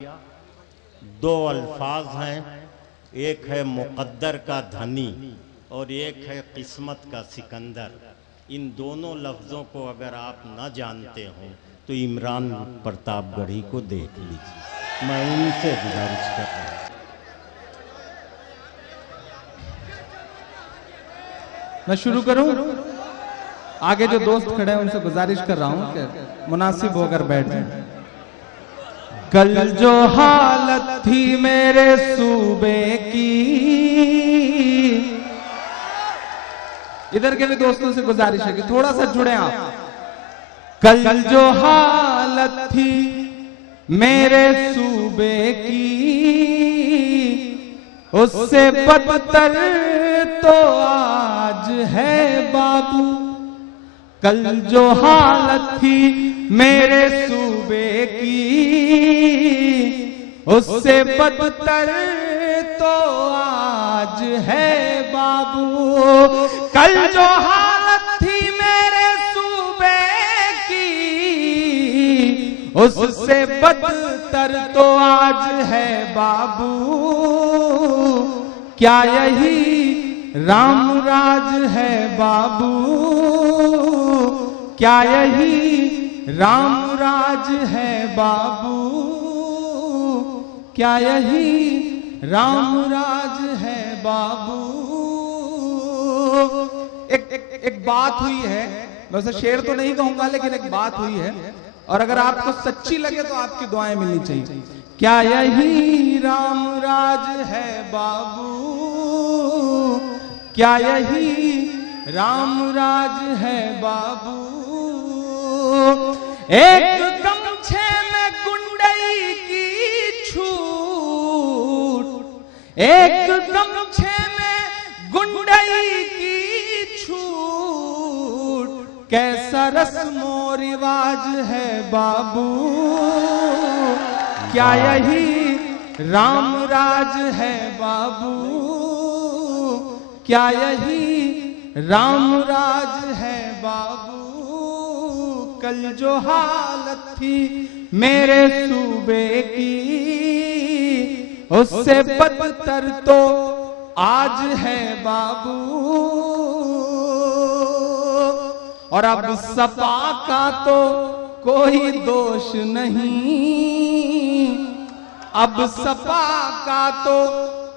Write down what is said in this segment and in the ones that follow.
दो अल्फाज हैं, एक है मुक़द्दर का धनी और एक है किस्मत का सिकंदर। इन दोनों लफ्ज़ों को अगर आप न जानते हो तो इमरान प्रतापगढ़ी को देख लीजिए। मैं उनसे गुजारिश कर रहा हूँ। मैं शुरू करूं? आगे जो दोस्त खड़े हैं उनसे गुजारिश कर रहा हूं कि मुनासिब होकर बैठ जाएं। कल जो हालत थी मेरे सूबे की, इधर के भी दोस्तों से गुजारिश है कि थोड़ा सा जुड़े आप। कल जो हालत थी मेरे सूबे की, उससे बदतर तो आज है बाबू। कल जो हालत थी मेरे सूबे की, उससे बदतर तो आज है बाबू। कल जो हालत थी मेरे सूबे की, उससे बदतर तो आज है बाबू। क्या यही राम राज है बाबू? क्या यही राम राज है बाबू? क्या यही राम राज है बाबू? एक बात हुई है, मैं उसे शेर तो नहीं कहूंगा लेकिन एक बात हुई है, और अगर आपको सच्ची लगे तो आपकी दुआएं मिलनी चाहिए। क्या यही राम राज है बाबू? क्या यही राम राज है बाबू? एक गमछे में गुंडई की छूट, एक गमछे में गुंडई की छूट, कैसा रस्मो रिवाज है बाबू? क्या यही राम राज है बाबू? क्या यही राम राज है बाबू? कल जो हालत थी मेरे सूबे की, उससे बदतर तो आज है बाबू। और अब सपा का तो कोई दोष नहीं, अब सपा का तो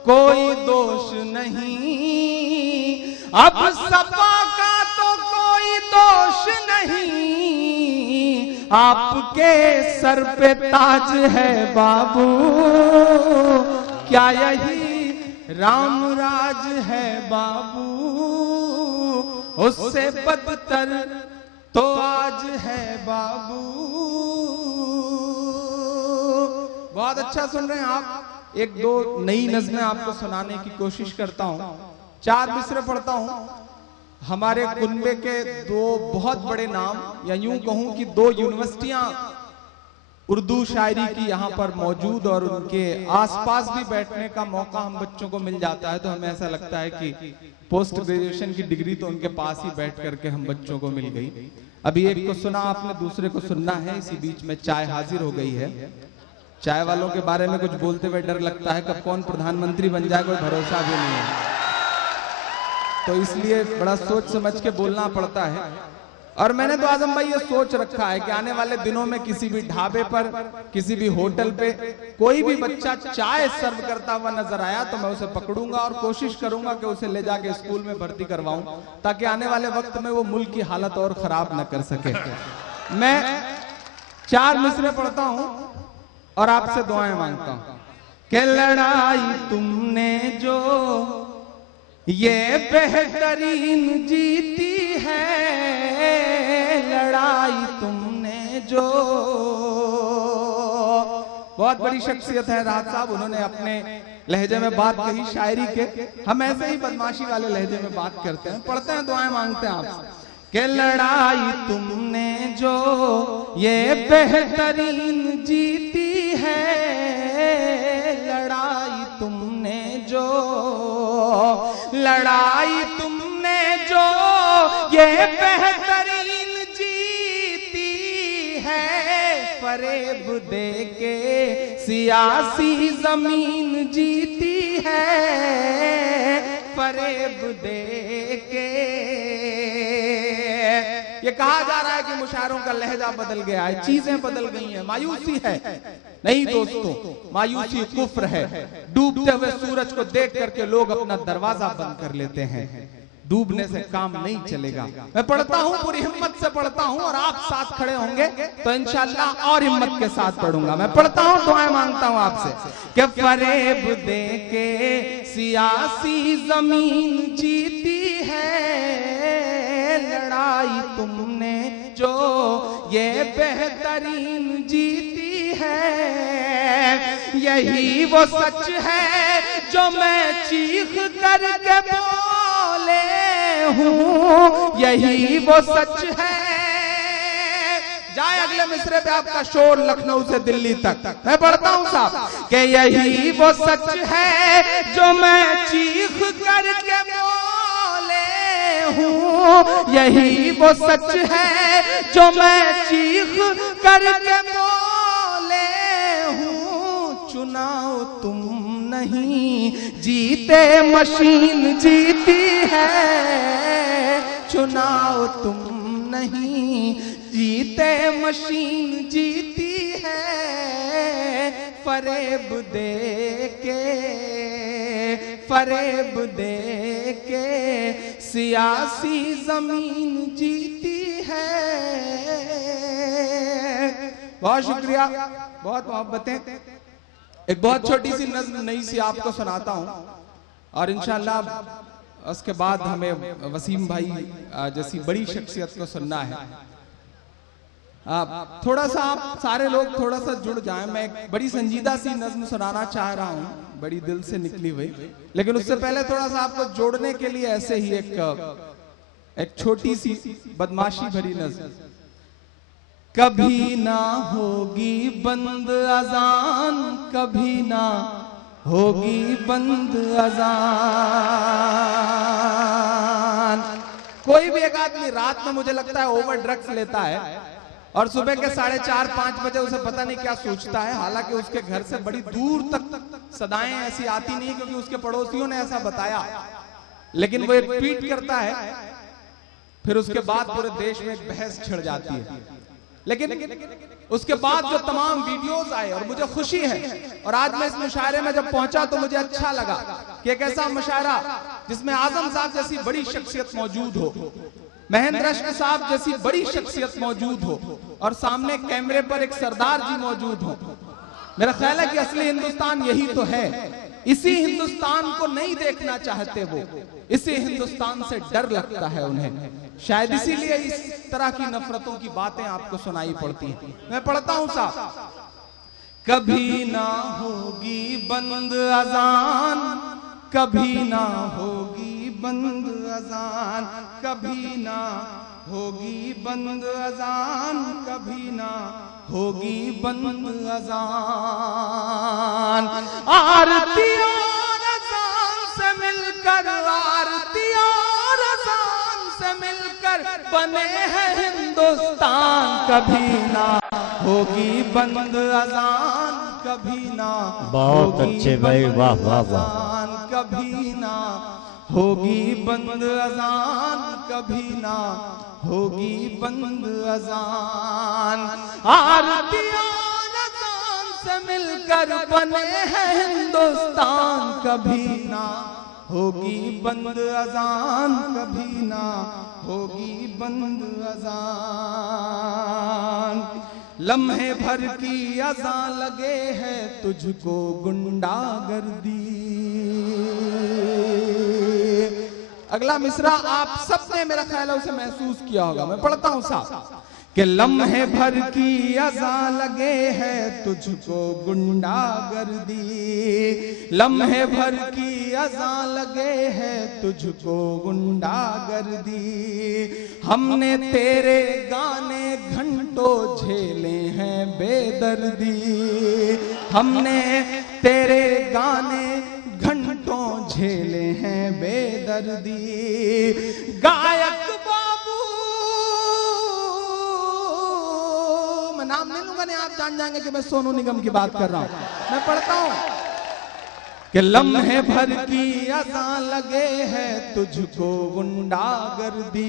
कोई दोष नहीं, अब सपा का तो कोई दोष नहीं। आपके सर पे ताज है बाबू। क्या यही राम राज है बाबू? उससे बदतर तो आज है बाबू। बहुत अच्छा सुन रहे हैं आप। एक दो नई नज़्में आपको सुनाने की कोशिश करता हूं। 4 मिसरे पढ़ता हूं। हमारे कुनबे के 2 बहुत बड़े नाम, या यूं कहूं कि 2 यूनिवर्सिटियां उर्दू शायरी की यहाँ पर मौजूद, और उनके आसपास भी बैठने का मौका हम बच्चों को मिल जाता है, तो हमें ऐसा लगता है कि पोस्ट ग्रेजुएशन की डिग्री तो उनके पास ही बैठ करके हम बच्चों को मिल गई। अभी एक को सुना आपने, दूसरे को सुनना है। इसी बीच में चाय हाजिर हो गई है। चाय वालों के बारे में कुछ बोलते हुए डर लगता है, कब कौन प्रधानमंत्री बन जाए कोई भरोसा भी नहीं है, तो इसलिए बड़ा सोच समझ के बोलना पड़ता है। और मैंने तो आजम भाई ये सोच रखा है कि आने वाले दिनों में किसी भी ढाबे पर, किसी भी होटल पे कोई भी बच्चा चाय सर्व करता हुआ नजर आया तो मैं उसे पकड़ूंगा और कोशिश करूंगा कि उसे ले जाके स्कूल में भर्ती करवाऊं, ताकि आने वाले वक्त में वो मुल्क की हालत और खराब न कर सके। मैं 4 मिसरे पढ़ता हूं और आपसे दुआएं मांगता हूं। कि लड़ाई तुमने जो ये बेहतरीन जीती है, लड़ाई तुमने जो। बहुत बड़ी शख्सियत है राहत साहब, उन्होंने अपने लहजे में बात कही शायरी के। हम ऐसे ही बदमाशी वाले लहजे में बात करते हैं, पढ़ते हैं, दुआएं मांगते हैं आपसे। कि लड़ाई तुमने जो ये बेहतरीन जीती है, लड़ाई तुमने जो, लड़ाई तुमने जो ये बेहतरीन जीती है, फरेब दे के सियासी जमीन जीती है, फरेब दे के। ये कहा जा रहा है कि मुशायरों का लहजा बदल गया है, चीजें बदल गई हैं, मायूसी है। नहीं दोस्तों, मायूसी कुफ्र है। डूबते हुए सूरज को देख करके लोग अपना दरवाजा बंद कर लेते हैं, डूबने से काम नहीं चलेगा। मैं पढ़ता हूँ, पूरी हिम्मत से पढ़ता हूँ, और आप साथ खड़े होंगे तो इंशाअल्लाह और हिम्मत के साथ पढ़ूंगा। मैं पढ़ता हूँ, दुआएं मांगता हूँ आपसे कि फरेब दे के सियासी जमीन जीती है, लड़ाई तुमने जो ये बेहतरीन जीती है। यही वो सच है जो मैं चीख करके बोले हूँ, यही वो सच है। जाए अगले मिसरे पे आपका शोर लखनऊ से दिल्ली तक। मैं पढ़ता हूँ साहब कि यही वो सच है जो मैं चीख करके बोले हूँ, यही वो सच है जो मैं चीख करके बोले हूँ। चुनाव तुम नहीं जीते मशीन जीती है, चुनाव तुम नहीं जीते मशीन जीती है। फरेब दे के, फरेब दे के सियासी जमीन जीती है। बहुत शुक्रिया, बहुत मोहब्बतें। एक बहुत छोटी सी नज़्म नई सी आपको सुनाता हूं, और इंशाअल्लाह उसके बाद हमें वसीम भाई जैसी बड़ी शख्सियत को सुनना है। थोड़ा सा आप सारे लोग थोड़ा सा जुड़ जाएं। मैं एक बड़ी संजीदा सी नज़्म सुनाना चाह रहा हूं, बड़ी दिल से निकली हुई, लेकिन उससे पहले थोड़ा सा आपको जोड़ने के लिए ऐसे ही एक छोटी सी बदमाशी भरी नज़्म। कभी ना होगी बंद अजान, कभी ना होगी बंद अजान। कोई भी एक आदमी रात में मुझे लगता है ओवर ड्रग्स लेता है, और सुबह के 4:30-5 बजे उसे पता नहीं क्या सोचता है। हालांकि उसके घर से बड़ी दूर तक सदाएं ऐसी आती नहीं, क्योंकि उसके पड़ोसियों ने ऐसा बताया, लेकिन वो एक ट्वीट करता है, फिर उसके बाद पूरे देश में एक बहस छिड़ जाती है। लेकिन उसके बाद जो तमाम वीडियोस आए, और मुझे खुशी है, और आज मैं इस मुशायरे में जब पहुंचा तो मुझे अच्छा लगा कि एक ऐसा मुशायरा जिसमें आजम साहब जैसी बड़ी शख्सियत मौजूद हो, महेंद्र अश्क साहब जैसी बड़ी शख्सियत मौजूद हो, और सामने कैमरे पर एक सरदार जी मौजूद हो। मेरा ख्याल है कि असली हिंदुस्तान यही तो है। इसी हिंदुस्तान को नहीं देखना चाहते वो, इसी हिंदुस्तान से डर लगता है उन्हें। शायद इसीलिए इस तरह की नफरतों की बातें आपको सुनाई पड़ती हैं। मैं पढ़ता हूं साहब। कभी ना होगी बंद अजान, कभी ना होगी बंद अजान, कभी ना होगी बंद अजान, कभी ना होगी बंद अजान। आरती और अजान से मिलकर, आरती और अजान से मिलकर बने हैं हिंदुस्तान। कभी ना होगी बंद अजान, कभी ना बहुत अच्छे भाई, वाह वाह वाह। कभी ना होगी बंद अजान, कभी ना होगी बंद अजान। आरती और अजान से मिलकर बने हैं हिंदुस्तान। कभी ना होगी बंद अजान, कभी ना होगी बंद अजान। लम्हे भर की अजान लगे है तुझको गुंडागर्दी। अगला मिसरा आप सबने मेरा ख्याल है उसे महसूस किया होगा। मैं पढ़ता हूं साहब कि लम्हे भर की अज़ां लगे है तुझको गुंडागर्दी, लम्हे भर की अज़ां लगे है तुझको गुंडागर्दी। हमने तेरे गाने घंटों झेले हैं बेदर्दी, हमने तेरे गाने घंटों झेले हैं बेदर्दी। गायक बाबू नाम नहीं लूंगा, नहीं आप जान जाएंगे कि मैं सोनू निगम की बात कर रहा हूं। मैं पढ़ता हूं कि लम्हे भर की अज़ां लगे है तुझको गुंडागर्दी,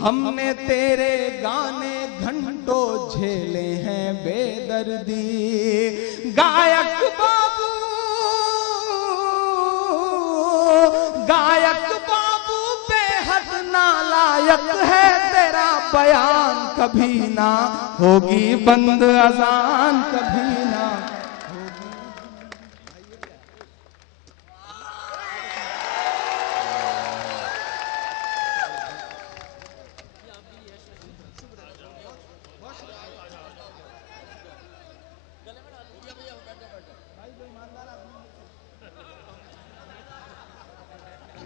हमने तेरे गाने घंटों झेले हैं बेदर्दी। गायक बाबू, गायक बाबू बेहद नालायक है तेरा बयान, कभी ना होगी बंद अज़ान, कभी ना।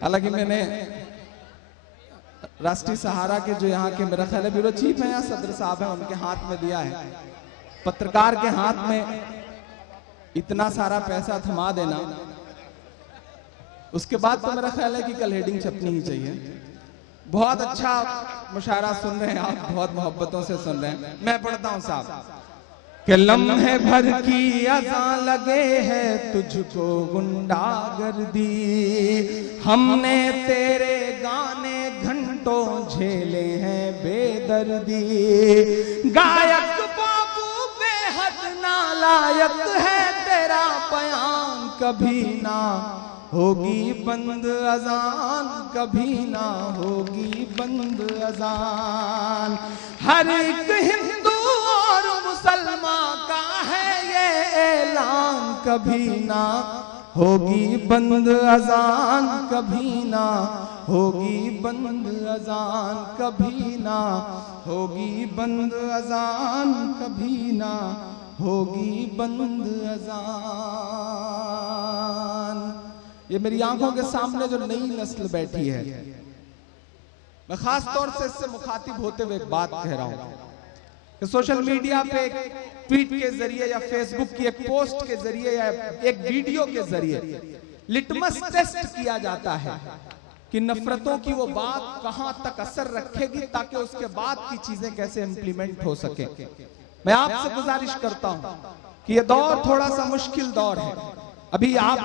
हालांकि मैंने राष्ट्रीय सहारा के जो यहाँ के मेरा ख्याल है ब्यूरो चीफ है या सदर साहब हैं, उनके हाथ में दिया है। पत्रकार के हाथ में इतना सारा पैसा थमा देना, उसके बाद तो मेरा ख्याल है कि कल हेडिंग छपनी ही चाहिए। बहुत अच्छा मुशायरा सुन रहे हैं आप, बहुत मोहब्बतों से सुन रहे हैं। मैं पढ़ता हूँ साहब कि लम्हे भर की अज़ां लगे है तुझको गुंडागर्दी, हमने तेरे गाने घंटों झेले हैं बेदर्दी। गायक बाबू बेहद नालायक है तेरा बयान, कभी ना होगी बंद अज़ान, कभी ना होगी बंद अज़ान। हर एक हिंदू और मुसलमान का है ये ऐलान, कभी ना होगी बंद अज़ान, कभी ना होगी बंद अज़ान, कभी ना होगी बंद अज़ान, कभी ना होगी बंद अज़ान। ये मेरी आंखों के सामने जो नई नस्ल बैठी है, मैं खास तौर से इससे मुखातिब होते हुए एक बात कह रहा हूं कि सोशल मीडिया पे एक ट्वीट के जरिए या फेसबुक की एक पोस्ट के जरिए या एक वीडियो के जरिए लिटमस टेस्ट किया जाता है कि नफरतों की वो बात कहां तक असर रखेगी, ताकि उसके बाद की चीजें कैसे इंप्लीमेंट हो सके। मैं आपसे गुजारिश करता हूं कि ये दौर थोड़ा सा मुश्किल दौर है। अभी आप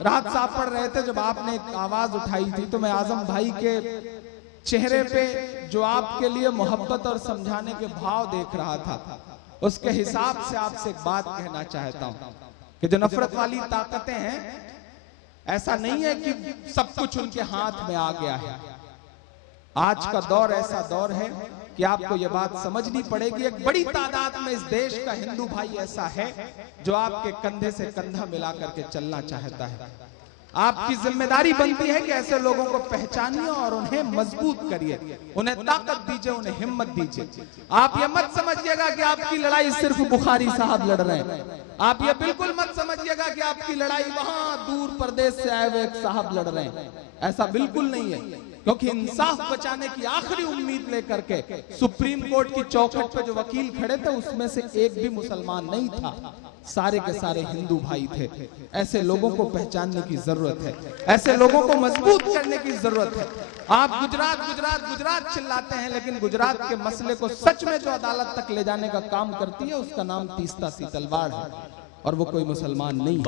राहत साहब पढ़ रहे थे, जब आपने एक आवाज उठाई थी तो मैं आजम भाई के चेहरे पे जो आपके लिए मोहब्बत और समझाने के भाव देख रहा था, उसके हिसाब से आपसे एक बात कहना चाहता हूं कि जो नफरत वाली ताकतें हैं, ऐसा नहीं है कि सब कुछ उनके हाथ में आ गया है। आज का दौर ऐसा दौर है कि आपको यह बात समझनी पड़ेगी, एक बड़ी तादाद में इस देश का हिंदू भाई ऐसा है जो आपके कंधे से कंधा मिला करके चलना चाहता है। आपकी जिम्मेदारी बनती है कि ऐसे लोगों को पहचानिए और उन्हें मजबूत करिए, उन्हें ताकत दीजिए, उन्हें हिम्मत दीजिए। आप ये मत समझिएगा कि आपकी लड़ाई सिर्फ बुखारी साहब लड़ रहे हैं। आप ये बिल्कुल मत समझिएगा कि आपकी लड़ाई वहां दूर प्रदेश से आए हुए एक साहब लड़ रहे हैं। ऐसा बिल्कुल नहीं है, क्योंकि इंसाफ बचाने की आखिरी उम्मीद लेकर के सुप्रीम कोर्ट की चौखट पे जो वकील खड़े थे, उसमें से एक भी मुसलमान नहीं था, सारे के सारे हिंदू भाई थे। ऐसे लोगों को पहचानने की जरूरत है, ऐसे लोगों को मजबूत करने की जरूरत है। आप गुजरात गुजरात गुजरात चिल्लाते हैं, लेकिन गुजरात के मसले को सच में जो अदालत तक ले जाने का काम करती है, उसका नाम तीस्ता सी तलवार है, और वो कोई मुसलमान नहीं है।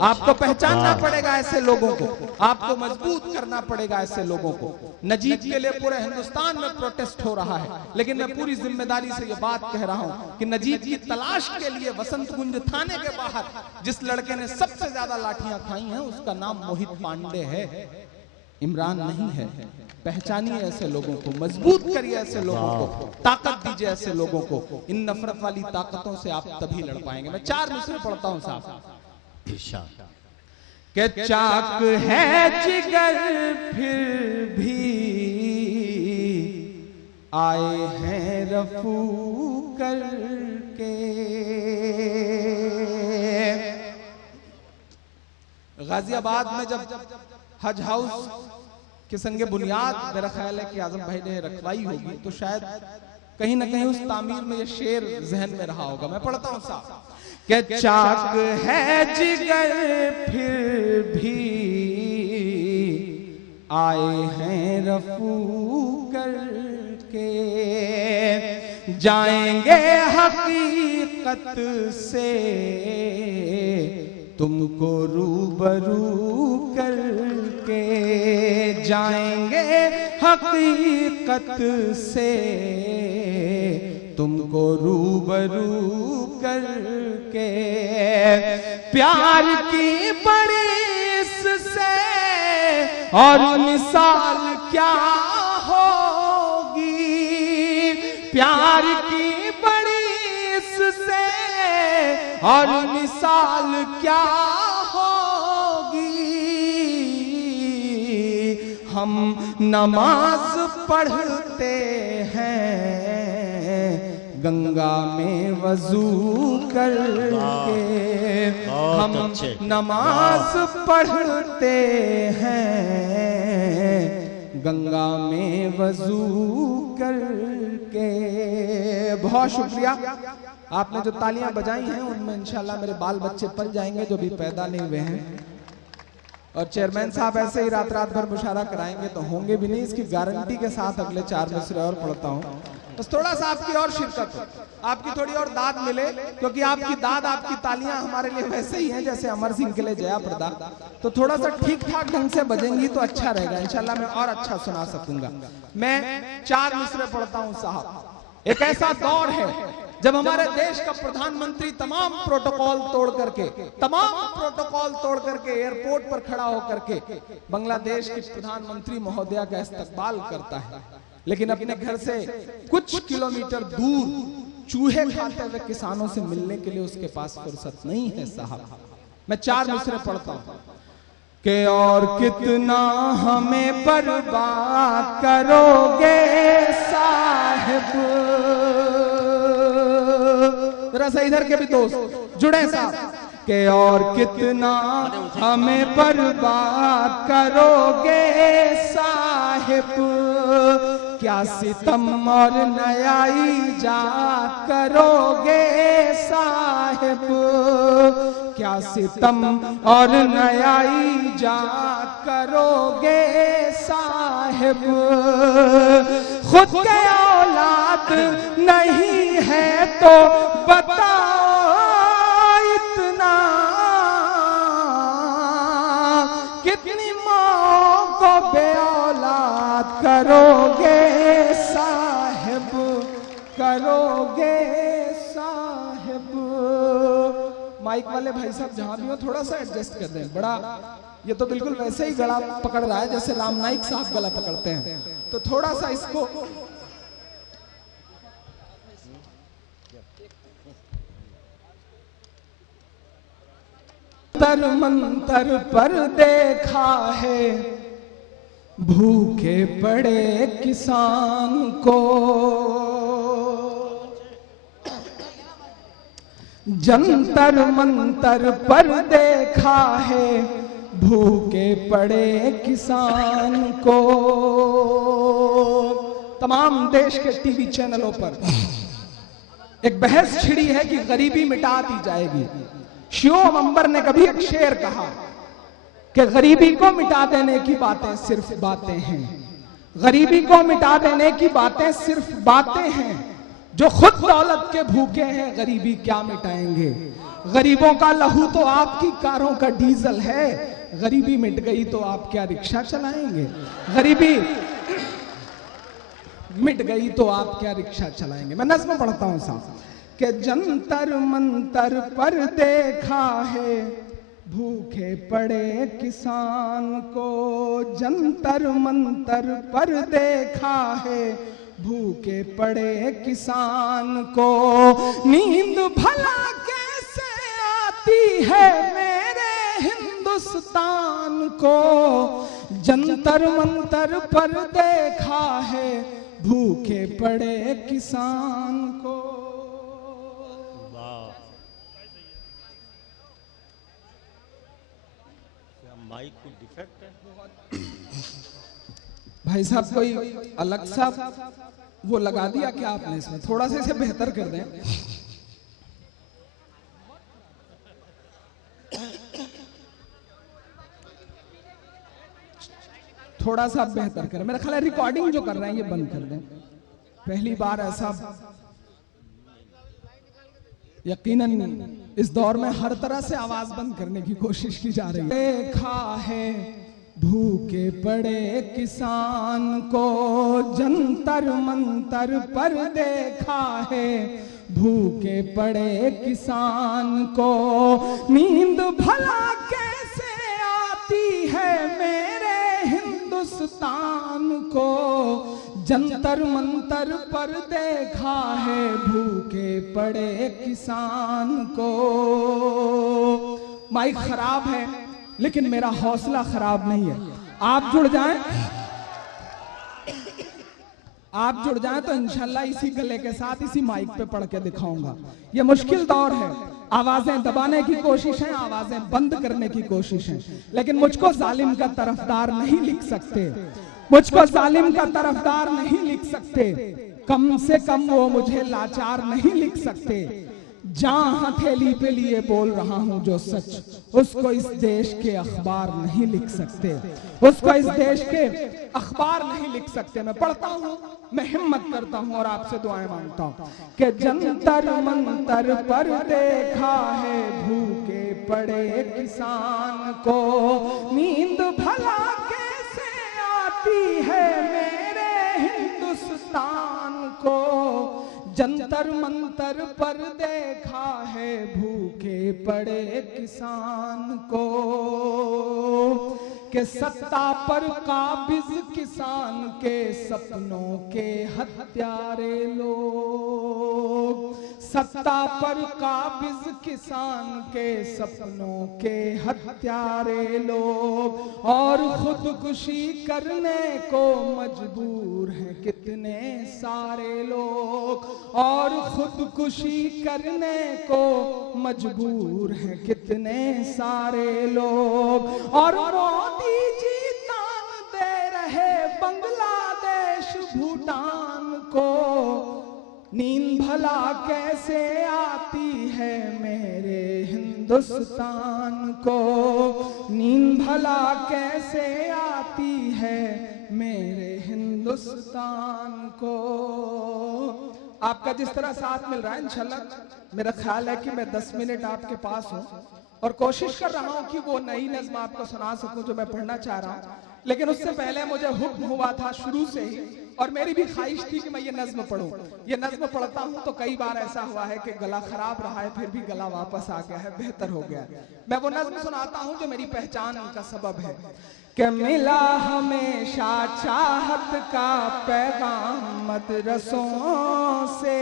आपको पहचानना पड़ेगा ऐसे लोगों को, आपको मजबूत करना पड़ेगा ऐसे लोगों को। नजीब के लिए पूरे हिंदुस्तान में प्रोटेस्ट हो रहा है, लेकिन मैं पूरी जिम्मेदारी से ये बात कह रहा हूं कि नजीब की तलाश के लिए वसंत कुंज थाने के बाहर जिस लड़के ने सबसे ज्यादा लाठियां खाई हैं, उसका नाम मोहित पांडे है, इमरान नहीं है। पहचानिए ऐसे लोगों को, मजबूत करिए ऐसे लोगों को, ताकत दीजिए ऐसे लोगों को। इन नफरत वाली ताकतों से आप तभी लड़ पाएंगे। मैं 4 मिसरे पढ़ता हूं साहब। के चाक है जिगर फिर भी आए हैं रफू करके, गाजियाबाद में जब हज हाउस के संगे बुनियाद मेरा ख्याल है कि आजम भाई ने रखवाई होगी, तो शायद कहीं ना कहीं उस तामीर में ये शेर जहन में रहा होगा। मैं पढ़ता हूं साहब कि चाक है जिगर फिर भी आए हैं रफू करके, जाएंगे हकीकत से तुमको रूबरू करके, जाएंगे हकीकत से तुमको रूबरू करके। प्यार की बड़ी इससे और मिसाल क्या होगी, प्यार की बड़ी इससे और मिसाल क्या होगी। हम नमाज पढ़ते हैं गंगा में वजू करके, हम नमाज पढ़ते हैं गंगा में वजू करके। बहुत शुक्रिया, आपने जो तालियां बजाई हैं उनमें इंशाल्लाह मेरे बाल बच्चे पल जाएंगे जो भी पैदा नहीं हुए हैं। और चेयरमैन साहब ऐसे ही रात रात भर मुशायरा कराएंगे तो होंगे भी नहीं, इसकी गारंटी के साथ अगले 4 मिसरे और पढ़ता हूँ। बस थोड़ा सा आपकी और शिरकत हो, आपकी थोड़ी और दाद मिले, क्योंकि आपकी दाद, आपकी तालियां हमारे लिए वैसे ही हैं जैसे अमर सिंह के लिए जया प्रदा। तो थोड़ा सा ठीक ठाक ढंग से बजेंगी तो अच्छा रहेगा, इंशाल्लाह मैं और अच्छा सुना सकूंगा। मैं 4 मिसरे पढ़ता हूँ साहब। एक ऐसा दौर है जब हमारे देश का प्रधानमंत्री तमाम प्रोटोकॉल तोड़ करके एयरपोर्ट पर खड़ा होकर के बांग्लादेश की प्रधानमंत्री महोदया का इस्तकबाल करता है, लेकिन अपने घर से कुछ किलोमीटर दूर चूहे खाते हुए किसानों से मिलने के लिए उसके पास फुर्सत नहीं है साहब। मैं 4 मिसरे पढ़ता हूं कि और कितना हमें बर्बाद करोगे साहिब। जरा सा इधर के भी दोस्त जुड़े साहब कि और कितना हमें बर्बाद करोगे साहिब। क्या सितम और नयाई जा करोगे साहिब। क्या सितम और नयाई जा करोगे साहिब। खुद के औलाद नहीं है तो बताओ इतना, कितनी माँ को बे औलाद करोगे साहिब, करोगे साहिब। माइक वाले भाई साहब जहां भी हो थोड़ा सा एडजस्ट कर दें, बड़ा ये तो बिल्कुल वैसे ही गला पकड़ रहा है जैसे राम नाइक साहब गला पकड़ते हैं, तो थोड़ा सा इसको मंतर मंतर पर देखा है भूखे पड़े किसान को। जंतर मंतर पर देखा है भूखे पड़े किसान को। तमाम देश के टीवी चैनलों पर एक बहस छिड़ी है कि गरीबी मिटा दी जाएगी। शिवम अंबर ने कभी एक शेर कहा कि गरीबी को मिटा देने की बातें सिर्फ बातें हैं, गरीबी को मिटा देने की बातें सिर्फ बातें हैं। जो खुद दौलत के भूखे हैं गरीबी क्या मिटाएंगे। गरीबों का लहू तो आपकी कारों का डीजल है, गरीबी मिट गई तो आप क्या रिक्शा चलाएंगे। गरीबी मिट गई तो आप क्या रिक्शा चलाएंगे। मैं नज़्म पढ़ता हूं साहब कि जंतर मंतर पर देखा है भूखे पड़े किसान को। जंतर मंतर पर देखा है भूखे पड़े किसान को। नींद भला कैसे आती है मेरे हिंदुस्तान को। जंतर मंतर पर देखा है भूखे पड़े किसान को। माइक को डिफेक्ट है भाई साहब, कोई अलग सा वो लगा दिया क्या आपने इसमें? थोड़ा सा इसे बेहतर कर दें। थोड़ा सा बेहतर करें। मेरा ख्याल है रिकॉर्डिंग जो कर रहे हैं ये बंद कर दें। पहली बार ऐसा यकीनन इस दौर में हर तरह से आवाज बंद करने की कोशिश की जा रही है। देखा है भूखे पड़े किसान को जंतर मंतर पर, देखा है भूखे पड़े किसान को नींद भला कैसे आती है मेरे हिंदुस्तान को, जंतर मंतर पर देखा है भूखे पड़े किसान को। माइक खराब है लेकिन मेरा हौसला खराब नहीं है। आप जुड़ जाएं, आप जुड़ जाएं तो इंशाल्लाह इसी गले के साथ इसी माइक पे पढ़ के दिखाऊंगा। ये मुश्किल दौर है, आवाजें दबाने की कोशिश है, आवाजें बंद करने की कोशिश है, लेकिन मुझको जालिम का तरफदार नहीं लिख सकते, मुझको जालिम का तरफदार नहीं लिख सकते, कम से कम वो मुझे लाचार नहीं लिख सकते। जहां हथेली पे लिए बोल रहा हूं जो सच, उसको इस देश के अखबार नहीं लिख सकते, उसको इस देश के अखबार नहीं लिख सकते। मैं पढ़ता हूं, मैं हिम्मत करता हूं और आपसे दुआएं मांगता हूं कि जंतर मंतर पर देखा है भूखे पड़े किसान को नींद भला कैसे आती है मेरे हिंदुस्तान को, जंतर मंतर पर देखा है भूखे पड़े किसान को। के सत्ता पर काबिज किसान के सपनों के हत्यारे लोग, सत्ता पर काबिज किसान के सपनों के हत्यारे लोग, और खुदकुशी करने को मजबूर हैं कितने सारे लोग, और खुदकुशी करने को मजबूर हैं कितने सारे लोग। और मोदी जी तान दे रहे बांग्लादेश भूटान को, नींद भला कैसे आती है मेरे हिंदुस्तान को, नींद भला कैसे आती है मेरे हिंदुस्तान को। आपका जिस तरह साथ मिल रहा है इंशाल्लाह मेरा ख्याल है कि मैं 10 मिनट आपके पास हूं और कोशिश कर रहा हूं कि वो नई नज़्म आपको सुना सकूं जो मैं पढ़ना चाह रहा हूं, लेकिन उससे पहले मुझे हुक्म हुआ था शुरू से ही और मेरी भी ख्वाहिश थी कि मैं ये नज़्म पढूं। ये नज़्म पढ़ता हूं तो कई बार ऐसा हुआ है कि गला खराब रहा है, फिर भी गला वापस आ गया है, बेहतर हो गया है। मैं वो नज़्म सुनाता हूं जो मेरी पहचान का सबब है कि मिला हमेशा चाहत का पैगाम मदरसों से।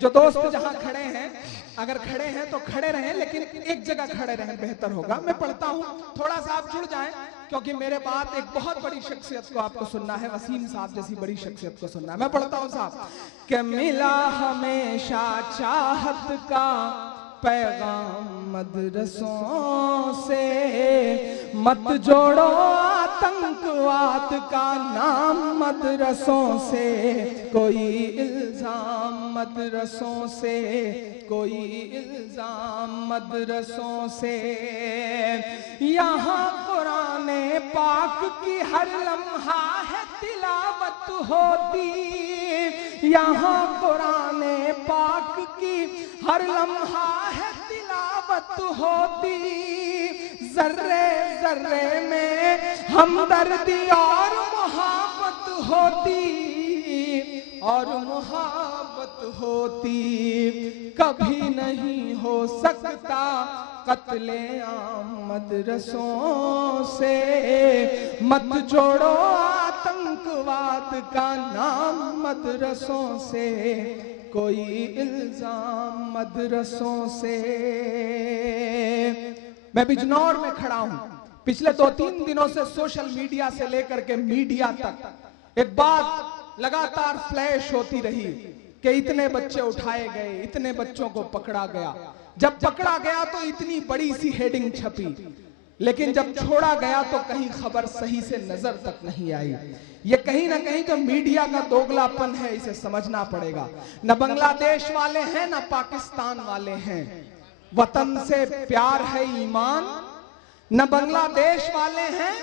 जो दोस्त जहां खड़े हैं, अगर खड़े हैं तो खड़े रहें, लेकिन एक जगह खड़े रहें, बेहतर होगा। मैं पढ़ता हूं, थोड़ा सा आप जुड़ जाएं, क्योंकि मेरे बाद एक बहुत बड़ी शख्सियत को आपको सुनना है, वसीम साहब जैसी बड़ी शख्सियत को सुनना है। मैं पढ़ता हूं साहब कि मिला हमेशा चाहत का पैगाम मदरसों से, मत जोड़ो आतंकवाद का नाम मदरसों से, कोई इल्जाम मदरसों से, कोई इल्जाम मदरसों से। यहाँ कुराने पाक की हर लम्हा है तिलावत होती, यहाँ कुराने पाक की हर लम्हा है तिलावत होती, जर्रे जर्रे में हमदर्दी और मोहब्बत होती, और मोहब्बत होती। कभी नहीं हो सकता कत्ले आम मदरसों से, मत जोड़ो आतंकवाद का नाम मदरसों से, कोई इल्जाम मदरसों से। मैं बिजनौर में खड़ा हूं, पिछले 2-3 दिनों से सोशल मीडिया से लेकर के मीडिया तक एक बात लगातार फ्लैश होती रही कि इतने बच्चे उठाए गए, इतने बच्चों को पकड़ा गया। जब पकड़ा गया तो इतनी बड़ी सी हेडिंग छपी, लेकिन जब छोड़ा गया तो कहीं खबर सही से नजर तक नहीं आई। ये कहीं ना कहीं जो मीडिया का दोगलापन है, इसे समझना पड़ेगा। न बांग्लादेश वाले हैं न पाकिस्तान वाले हैं, वतन से प्यार है ईमान। न बांग्लादेश वाले हैं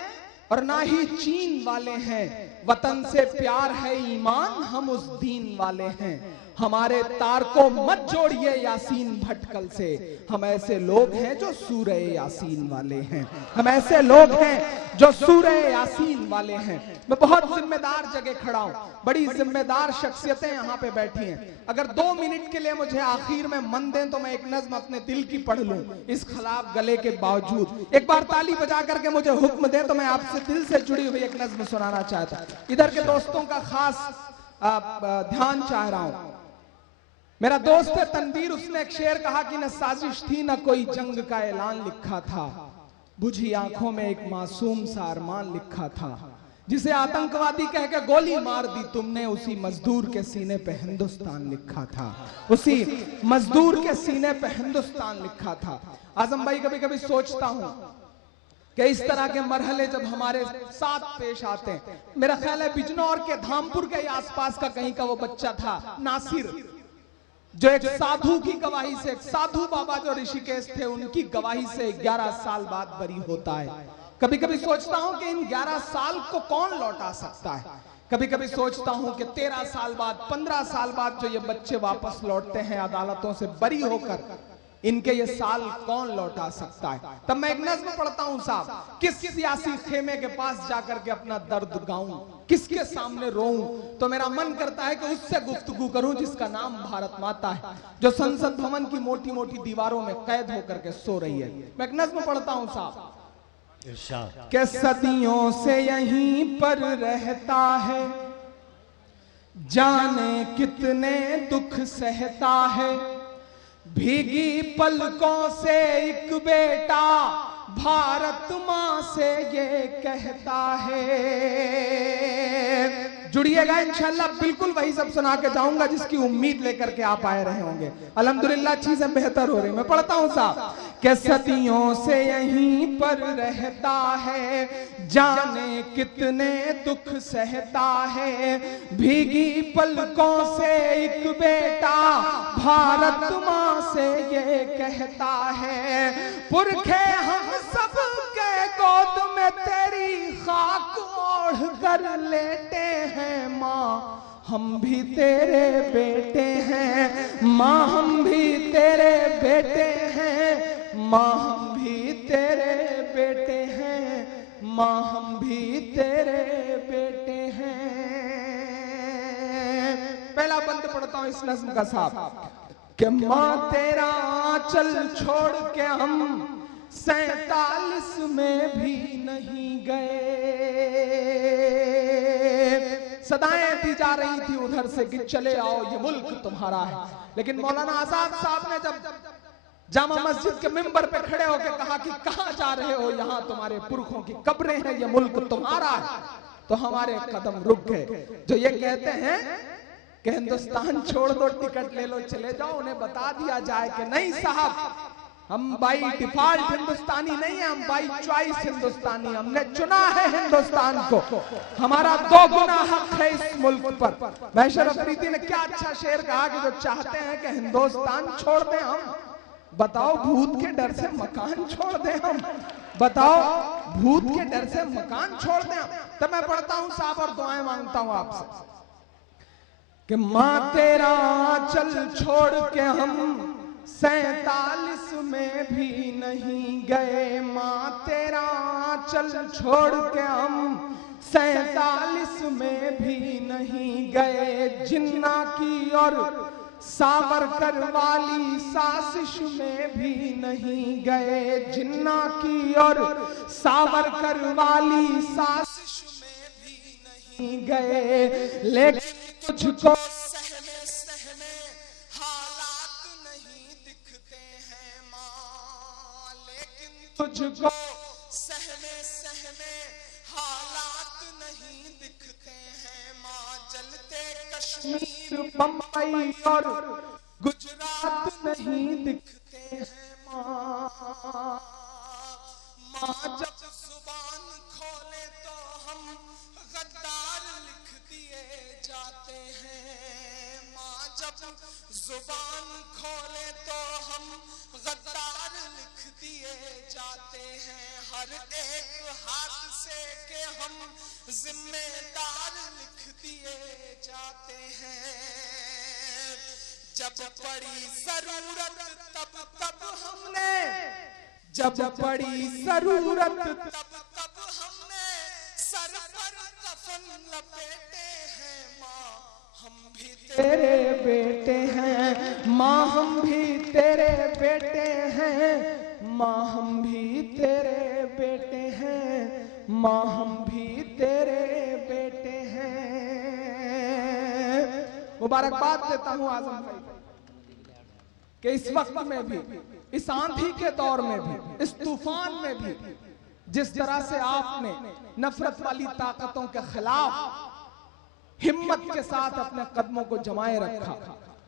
और ना ही चीन वाले हैं, वतन से प्यार है ईमान, हम उस दीन वाले हैं। हमारे तार को मत जोड़िए यासीन भटकल से। हम ऐसे लोग हैं जो सूरह यासीन वाले हैं, हम ऐसे लोग हैं जो सूरह यासीन वाले हैं। मैं बहुत जिम्मेदार जगह खड़ा हूं, बड़ी जिम्मेदार शख्सियतें यहाँ पे बैठी हैं। अगर 2 मिनट के लिए मुझे आखिर में मन दें तो मैं एक नज्म अपने दिल की पढ़ लूं, इस खराब गले के बावजूद। एक बार ताली बजा करके मुझे हुक्म दें तो मैं आपसे दिल से जुड़ी हुई एक नज्म सुनाना चाहता। इधर के दोस्तों का खास ध्यान चाह रहा हूं। मेरा दोस्त है तनवीर, उसने एक शेर कहा कि न साजिश थी न कोई जंग का ऐलान लिखा था, बुझी आंखों में एक मासूम सा अरमान लिखा था, जिसे आतंकवादी कह के गोली मार दी तुमने, उसी मजदूर के सीने पे हिंदुस्तान लिखा था, उसी मजदूर के सीने पे हिंदुस्तान लिखा था। आजम भाई, कभी कभी सोचता हूं कि इस तरह के मरहले जब हमारे साथ पेश आते हैं, मेरा ख्याल है बिजनौर के धामपुर के आसपास का कहीं का वो बच्चा था नासिर, जो एक साधु की गवाही से, एक साधु बाबा जो ऋषिकेश थे उनकी गवाही से 11 साल बाद बरी होता है। कभी कभी सोचता हूं कि इन 11 साल को कौन लौटा सकता है। कभी कभी सोचता हूं कि 13 साल बाद, 15 साल बाद जो ये बच्चे वापस लौटते हैं अदालतों से बरी होकर, इनके ये साल कौन लौटा सकता है। तब मैं एक नज्म पढ़ता हूं साहब, किस सियासी खेमे के पास जाकर के अपना दर्द गाऊं, किसके सामने रोऊं, तो मेरा मन करता है कि उससे गुफ्तगू करूं जिसका नाम भारत माता है, जो संसद भवन की मोटी मोटी दीवारों में कैद होकर के सो रही है। मैं एक नज्म पढ़ता हूं साहब कि सदियों से यहीं पर रहता है, जाने कितने दुख सहता है, भीगी पलकों से एक बेटा भारत माँ से ये कहता है। जुड़िएगा इंशाल्लाह, बिल्कुल वही सब सुना के जाऊंगा जिसकी उम्मीद लेकर के आप आए रहे होंगे। अल्हम्दुलिल्लाह चीजें बेहतर हो रही। मैं पढ़ता हूं साहब कि सदियों से यहीं पर रहता है, जाने कितने दुख सहता है, भीगी पलकों से एक बेटा भारत माँ से ये कहता है, पुरखे हम सब के गोद में तेरी खाक ओढ़ कर लेटे हैं माँ, हम भी तेरे बेटे हैं माँ, हम भी तेरे बेटे हैं माँ, हम भी तेरे बेटे हैं माँ, हम भी तेरे बेटे हैं। पहला बंद पढ़ता हूं इस नज्म का साहब कि माँ तेरा आंचल छोड़ के हम 47 में भी नहीं गए। सदाएं दी जा रही थी उधर से कि चले आओ ये मुल्क तुम्हारा है, लेकिन मौलाना आजाद साहब ने जब जामा मस्जिद के मिंबर पे खड़े होकर कहा कि कहां जा रहे हो, यहाँ तुम्हारे पुरखों की कब्रें हैं, ये मुल्क तुम्हारा है, तो हमारे कदम रुक गए। जो ये कहते हैं कि हिंदुस्तान छोड़ दो, टिकट ले लो, चले जाओ, उन्हें बता दिया जाए कि नहीं साहब, हम बाई डिफॉल्ट हिंदुस्तानी नहीं है, हम बाई चॉइस हिंदुस्तानी, हमने चुना है हिंदुस्तान को, हमारा 2 गुना हक है इस मुल्क पर। महशर अफरीदी ने क्या अच्छा शेर कहा कि जो चाहते हैं कि हिंदुस्तान छोड़ दें हम, बताओ भूत के डर से मकान छोड़ दें हम, बताओ भूत के डर से मकान छोड़ दें हम। तब मैं पढ़ता हूं साहब और दुआएं मांगता हूं आपसे कि माँ तेरा आंचल छोड़ के हम 47 में भी नहीं गए, माँ तेरा आंचल छोड़ के हम 47 में भी नहीं गए, जिन्ना की और सावरकर वाली साजिश में भी नहीं गए, जिन्ना की और सावरकर वाली साजिश में भी नहीं गए, लेकिन तुझको सहमे सहमे हालात नहीं दिखते हैं माँ, लेकिन तुझको सहमे सहमे हालात नहीं दिखते हैं माँ, जलते कश्मीर बम्बई और गुजरात नहीं दिखते हैं माँ, माँ जब जुबान खोले तो हम गद्दार लिख दिए जाते हैं, माँ जब जुबान खोले तो हम गद्दार लिख दिए जाते हैं, हर एक हादसे के हम जिम्मेदार लिख दिए जाते हैं। जब पड़ी जरूरत तब तब हमने, जब पड़ी जरूरत तब तब हमने सर पर कफन लपेटे हैं। माँ हम भी तेरे बेटे हैं, माँ हम भी तेरे बेटे हैं, माँ हम भी तेरे बेटे हैं, माँ हम भी तेरे बेटे हैं। मुबारकबाद देता हूँ आजम भाई कि इस वक्त में भी, इस आंधी के दौर में भी, इस तूफान में भी जिस तरह से आपने नफरत वाली ताकतों के खिलाफ हिम्मत के साथ अपने कदमों को जमाए रखा,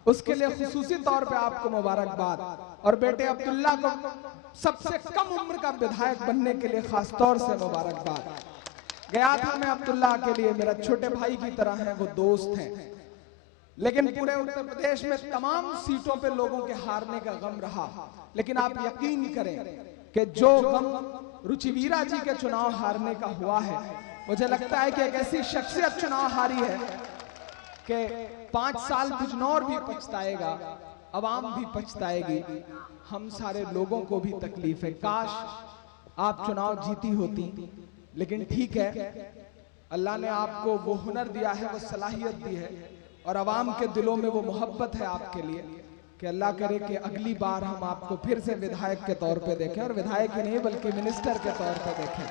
उसके लिए खुसूसी तौर पे आपको मुबारकबाद। और बेटे अब्दुल्ला को सबसे कम उम्र का विधायक बनने के लिए खास तौर से मुबारकबाद। गया था मैं अब्दुल्ला के लिए, मेरा छोटे भाई की तरह है, वो दोस्त हैं, लेकिन पूरे उत्तर प्रदेश में तमाम सीटों पे लोगों के हारने का गम रहा। लेकिन आप यकीन करें कि जो गम रुचिवीरा जी के चुनाव हारने का हुआ है, मुझे लगता है कि एक ऐसी शख्सियत चुनाव हारी है कि 5 साल बिजनौर भी पछताएगा, अवाम भी पछताएगी, हम सारे लोगों को भी तकलीफ है। काश आप चुनाव जीती होती, लेकिन ठीक है, अल्लाह ने आपको वो हुनर दिया है, वो सलाहियत दी है, और अवाम के दिलों में वो मोहब्बत है आपके लिए कि अल्लाह करे कि अगली बार हम आपको फिर से विधायक के तौर पे देखें, और विधायक ही नहीं बल्कि मिनिस्टर के तौर पे देखें,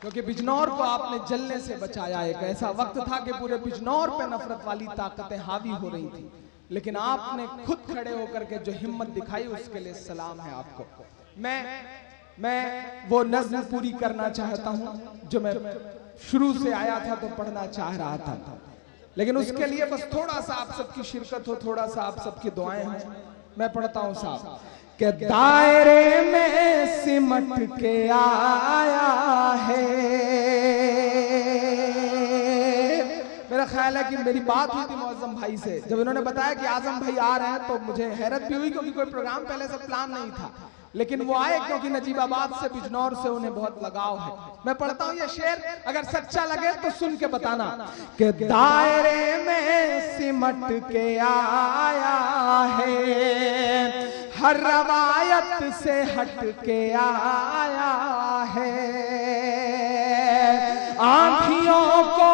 क्योंकि बिजनौर को आपने जलने से बचाया। एक ऐसा वक्त था कि पूरे बिजनौर पे नफरत वाली ताकतें हावी हो रही थी, लेकिन आपने खुद खड़े होकर के जो हिम्मत दिखाई, उसके लिए सलाम है आपको। मैं वो नज़्म पूरी करना चाहता हूं जो मैं शुरू से आया था तो पढ़ना चाह रहा था, लेकिन उसके लिए बस थोड़ा सा आप सबकी शिरकत हो, थोड़ा सा आप सबकी दुआएं हो। मैं पढ़ता हूं साहब कि दायरे में सिमट के आया है। मेरा ख्याल है कि मेरी बात हुई थी मौजम भाई से, जब इन्होंने बताया कि आजम भाई आ रहे हैं तो मुझे हैरत भी हुई, क्योंकि कोई प्रोग्राम पहले से प्लान नहीं था, लेकिन वो आए क्योंकि नजीबाबाद से बिजनौर से उन्हें बहुत लगाव है। मैं पढ़ता हूँ ये शेर, अगर सच्चा लगे तो सुन के बताना कि दायरे में सिमट के आया है, हर रवायत से हट के आया है, आँखियों को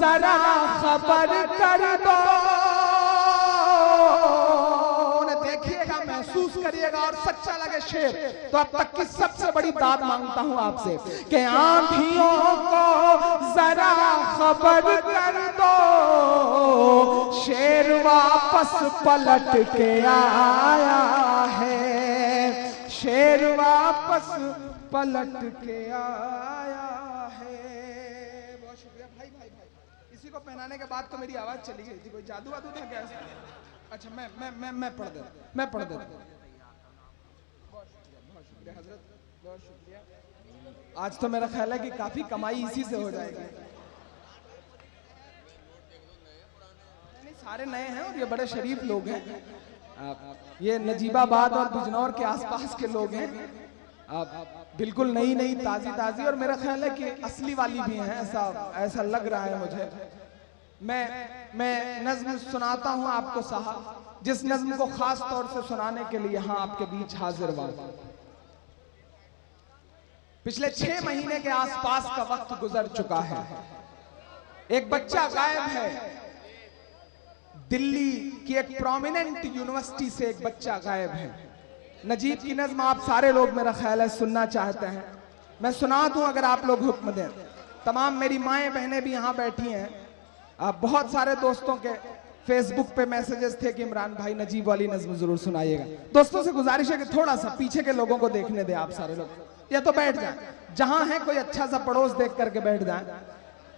जरा खबर कर दो, महसूस करिएगा, और सच्चा लगे शेर तो अब तक की सबसे बड़ी दाद मांगता हूं आपसे कि आँखियों को जरा खबर कर दो, शेर वापस पलट के आया है, शेर वापस पलट के आया है। बहुत शुक्रिया भाई। इसी को पहनाने के बाद तो मेरी आवाज चली गई थी, कोई जादू वादू था क्या? अच्छा मैं पढ़ देता। बहुत शुक्रिया हजरत, बहुत शुक्रिया। आज तो मेरा ख्याल है कि काफी कमाई इसी से हो जाएगी। नहीं, सारे नए हैं और ये बड़े शरीफ लोग हैं। ये नजीबाबाद और बिजनौर के आसपास के लोग हैं, बिल्कुल नई ताजी, और मेरा ख्याल है कि असली वाली भी हैं, ऐसा लग रहा है मुझे। मैं नज्म सुनाता हूं आपको साहब, जिस नज्म को खास तौर से सुनाने के लिए यहां आपके बीच हाजिर हुआ। पिछले 6 महीने के आसपास का वक्त गुजर चुका है। एक बच्चा गायब है, दिल्ली की एक प्रोमिनेंट यूनिवर्सिटी से एक बच्चा गायब है। नजीब की नज्म आप सारे लोग मेरा ख्याल है सुनना चाहते हैं, मैं सुना दूं अगर आप लोग हुक्म दें। तमाम मेरी माएं बहनें भी यहां बैठी हैं। बहुत सारे दोस्तों के फेसबुक पे मैसेजेस थे कि इमरान भाई नजीब वाली नज्म जरूर सुनाइएगा। दोस्तों से गुजारिश है कि थोड़ा सा पीछे के लोगों को देखने दें आप सारे लोग, या तो बैठ जाएं, जहां है कोई अच्छा सा पड़ोस देख करके बैठ जाएं,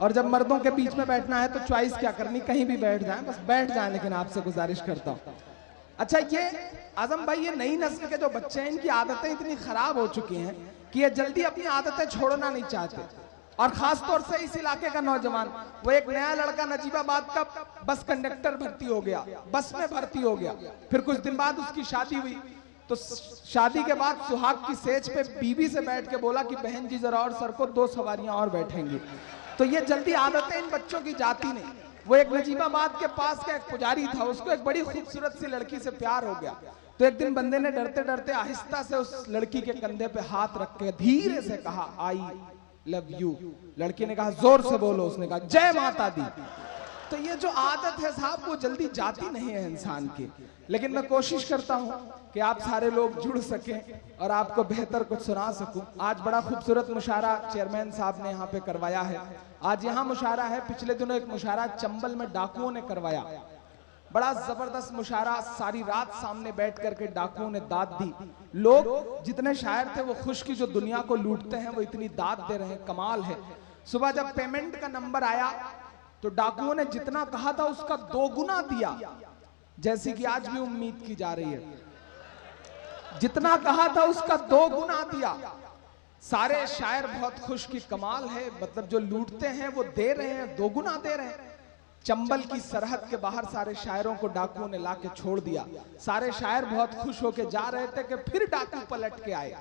और जब मर्दों के बीच में बैठना है तो चॉइस क्या करनी, कहीं भी बैठ जाएं, बस बैठ जाएं, लेकिन आपसे गुजारिश करता हूं। अच्छा, ये आजम भाई, ये नई नस्ल के जो बच्चे हैं, इनकी आदतें इतनी खराब हो चुकी हैं कि ये जल्दी अपनी आदतें छोड़ना नहीं चाहते, और खास तौर से इस इलाके का नौजवान। वो एक नया लड़का नजीबाबाद का बस कंडक्टर भर्ती हो गया, बस में भर्ती हो गया, फिर कुछ दिन बाद उसकी शादी हुई, तो शादी के बाद सुहाग की सेज पे बीबी से बैठ के बोला कि बहन जी जरा और सर को 2 सवारियां और बैठेंगी। तो ये जल्दी आदतें इन बच्चों की जाती नहीं। वो एक नजीबाबाद के पास का एक पुजारी था, उसको एक बड़ी खूबसूरत सी लड़की से प्यार हो गया। तो एक दिन बंदे ने डरते डरते आहिस्ता से उस लड़की के कंधे पे हाथ रख के धीरे से कहा, आई लव यू। लड़की ने कहा, जोर से बोलो। उसने कहा, जय माता दी। तो ये जो आदत है साहब, वो जल्दी जाती नहीं है इंसान की। लेकिन मैं कोशिश करता हूं कि आप सारे लोग जुड़ सकें और आपको बेहतर कुछ सुना सकूं। आज बड़ा खूबसूरत मुशायरा चेयरमैन साहब ने यहाँ पे करवाया है। आज यहाँ मुशायरा है, पिछले दिनों एक मुशायरा चंबल में डाकुओं ने करवाया, बड़ा जबरदस्त मुशायरा। सारी रात सामने बैठ करके डाकुओं ने दाद दी। लोग जितने शायर थे वो खुश की जो दुनिया को लूटते हैं वो इतनी दाद दे रहे हैं, कमाल है। सुबह जब पेमेंट का नंबर आया तो डाकुओं ने जितना कहा था उसका 2 गुना दिया, जैसी कि आज भी उम्मीद की जा रही है। जितना कहा था उसका 2 गुना दिया। सारे शायर बहुत खुश की कमाल है, मतलब जो लूटते हैं वो दे रहे हैं, 2 गुना दे रहे हैं। चंबल की सरहद के बाहर सारे शायरों को डाकुओं ने लाके छोड़ दिया। सारे शायर बहुत खुश होके जा रहे थे कि फिर डाकू पलट के आए।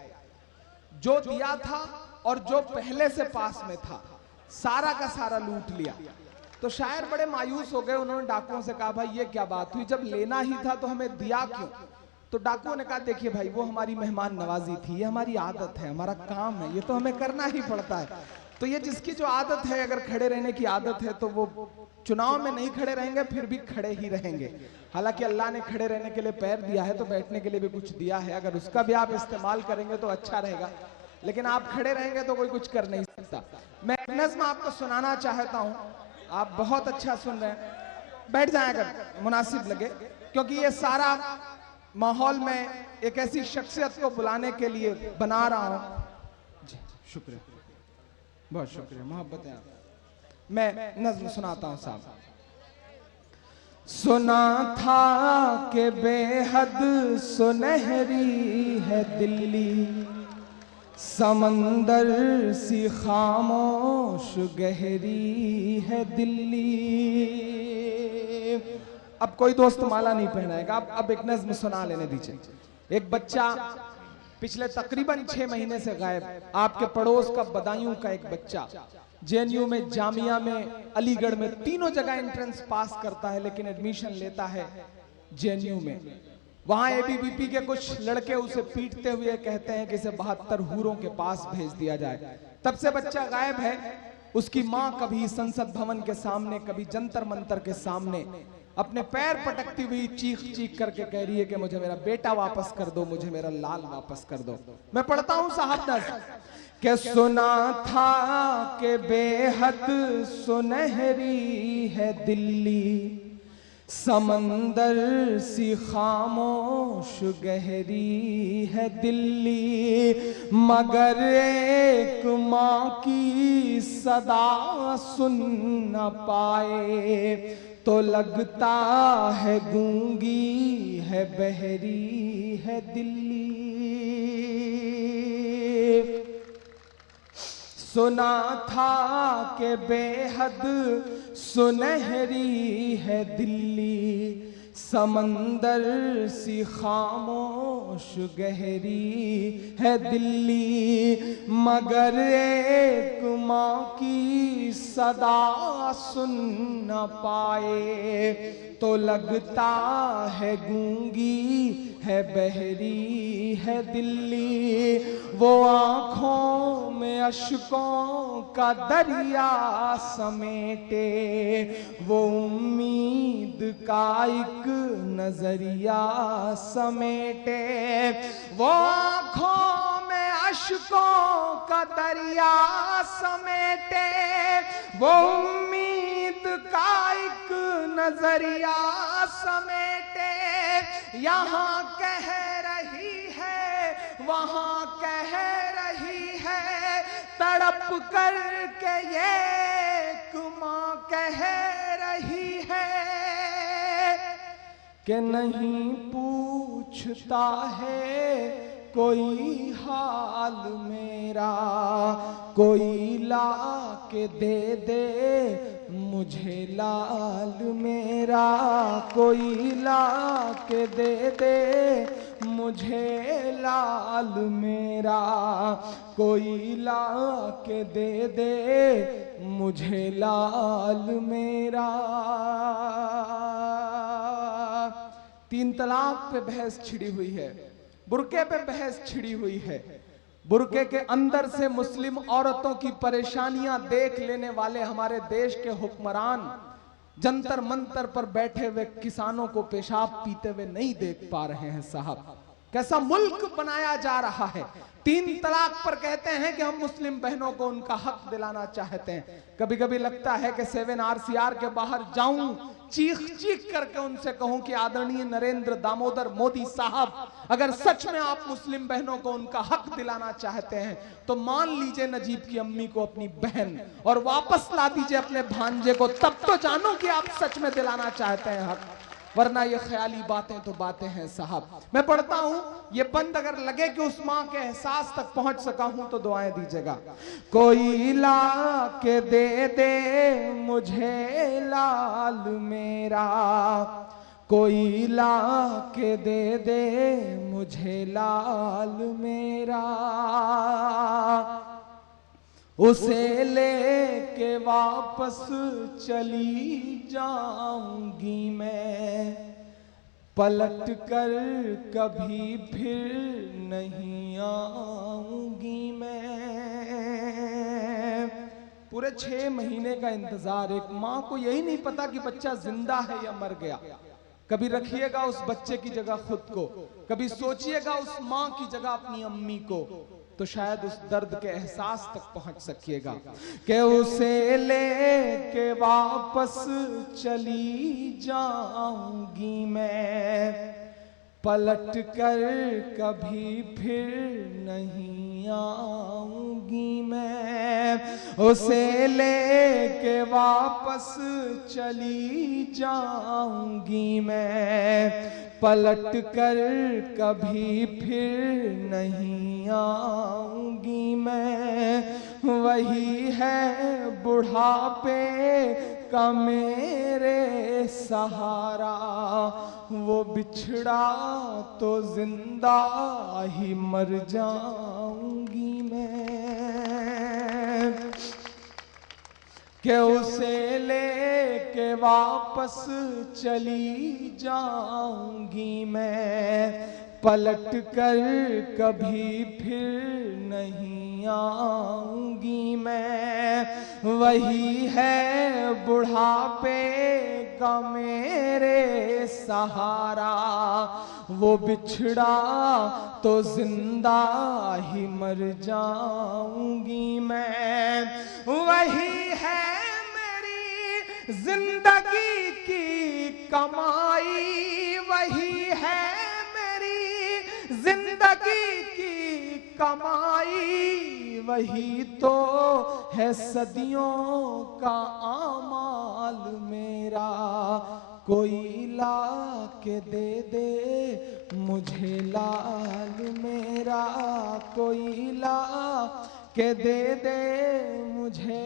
जो दिया था और जो पहले से पास में था सारा का सारा लूट लिया। तो शायर बड़े मायूस हो गए। उन्होंने डाकुओं से कहा, भाई ये क्या बात हुई, जब लेना ही था तो हमें दिया क्यों? तो डाकुओं ने कहा, देखिए भाई, वो हमारी मेहमान नवाजी थी, ये हमारी आदत है, हमारा काम है, ये तो हमें करना ही पड़ता है। तो ये जिसकी जो आदत है, अगर खड़े रहने की आदत है तो वो चुनाव में नहीं खड़े रहेंगे, फिर भी खड़े ही रहेंगे। हालांकि अल्लाह ने खड़े रहने के लिए पैर दिया है तो बैठने के लिए भी कुछ दिया है, अगर उसका भी आप इस्तेमाल करेंगे तो अच्छा रहेगा। लेकिन आप खड़े रहेंगे तो कोई कुछ कर नहीं सकता। मैं एक नज़्म आपको सुनाना चाहता हूं, आप बहुत अच्छा सुन रहे हैं, बैठ जाएं अगर मुनासिब लगे, क्योंकि ये सारा माहौल में एक ऐसी शख्सियत को बुलाने के लिए बना रहा हूं। जी शुक्रिया, बहुत शुक्रिया, मोहब्बत है। मैं नज़्म सुनाता हूं साहब। सुना था कि बेहद सुनहरी है दिल्ली, समंदर सी खामोश गहरी है दिल्ली। अब कोई दोस्त माला नहीं पहनाएगा, अब एक नज़्म सुना लेने दीजिए। एक बच्चा पिछले तकरीबन 6 महीने से गायब, आपके पड़ोस का बदायूं का एक बच्चा, जेएनयू में, जामिया में, अलीगढ़ में, तीनों जगह एंट्रेंस पास करता है लेकिन एडमिशन लेता है जेएनयू में। वहां एबीवीपी के कुछ लड़के उसे पीटते हुए कहते हैं कि इसे 72 हूरों के पास भेज दिया जाए। तब से बच्चा गायब है। उसकी माँ कभी संसद भवन के सामने, कभी जंतर मंतर के सामने अपने पैर पटकती हुई चीख चीख करके कह रही है कि मुझे मेरा बेटा वापस कर दो, मुझे मेरा लाल वापस कर दो। मैं पढ़ता हूं साहब नज़्म कि सुना था कि बेहद सुनहरी है दिल्ली, समंदर सी खामोश गहरी है दिल्ली, मगर एक माँ की सदा सुन न पाए तो लगता है गूंगी है, बहरी है दिल्ली। सुना था कि बेहद सुनहरी है दिल्ली, समंदर सी खामोश गहरी है दिल्ली, मगर एक माँ की सदा सुन न पाए तो लगता है गूंगी है, बहरी है दिल्ली। वो आँखों में अश्कों का दरिया समेटे, वो उम्मीद का एक नजरिया समेटे, वो आँखों में अश्कों का दरिया समेटे, वो उम्मीद का एक नजरिया समेटे। यहाँ कह रही है, वहाँ कह रही है, तड़प कर के ये माँ कह रही है कि नहीं पूछता है कोई हाल मेरा, कोई ला के दे दे मुझे लाल मेरा, कोई ला के दे दे मुझे लाल मेरा। कोई ला के दे दे मुझे लाल मेरा। तीन तलाक पे बहस छिड़ी हुई है, बुर्के पे बहस छिड़ी हुई है। बुर्के के अंदर से मुस्लिम औरतों की परेशानियां देख लेने वाले हमारे देश के हुक्मरान जंतर मंतर पर बैठे हुए किसानों को पेशाब पीते हुए नहीं देख पा रहे हैं साहब। कैसा मुल्क बनाया जा रहा है। तीन तलाक पर कहते हैं कि हम मुस्लिम बहनों को उनका हक दिलाना चाहते हैं। कभी कभी लगता है कि 7 RCR के बाहर जाऊं, चीख चीख करके उनसे कहूं कि आदरणीय नरेंद्र दामोदर मोदी साहब, अगर सच में आप मुस्लिम बहनों को उनका हक दिलाना चाहते हैं तो मान लीजिए नजीब की अम्मी को अपनी बहन और वापस ला दीजिए अपने भांजे को, तब तो जानो कि आप सच में दिलाना चाहते हैं हक, वरना ये ख्याली बातें तो बातें हैं साहब। मैं पढ़ता हूं, ये बंद अगर लगे कि उस मां के एहसास तक पहुंच सका हूं तो दुआएं दीजिएगा। कोई ला के दे दे मुझे लाल मेरा, कोई ला के दे दे मुझे लाल मेरा, उसे लेके वापस चली जाऊंगी मैं, पलट कर कभी फिर नहीं आऊंगी मैं। पूरे 6 महीने का इंतजार, एक माँ को यही नहीं पता कि बच्चा जिंदा है या मर गया। कभी रखिएगा उस बच्चे की जगह खुद को, कभी सोचिएगा उस माँ की जगह अपनी अम्मी को, तो शायद उस दर्द के एहसास तक पहुंच सकिएगा कि उसे लेके वापस चली जाऊंगी मैं, पलट कर कभी फिर नहीं आऊंगी मैं, उसे लेके वापस चली जाऊंगी मैं, पलट कर कभी फिर नहीं आऊंगी मैं। वही है बुढ़ापे का मेरे सहारा, वो बिछड़ा तो जिंदा ही मर जाऊंगी मैं, कि उसे लेके वापस चली जाऊंगी मैं, पलट कर कभी फिर नहीं आऊंगी मैं। वही है बुढ़ापे का मेरे सहारा, वो बिछड़ा तो जिंदा ही मर जाऊंगी मैं। वही है मेरी जिंदगी की कमाई, वही है मेरी जिंदगी की कमाई, वही तो है सदियों का आमाल मेरा। कोई ला के दे दे मुझे लाल मेरा, कोई ला के दे दे मुझे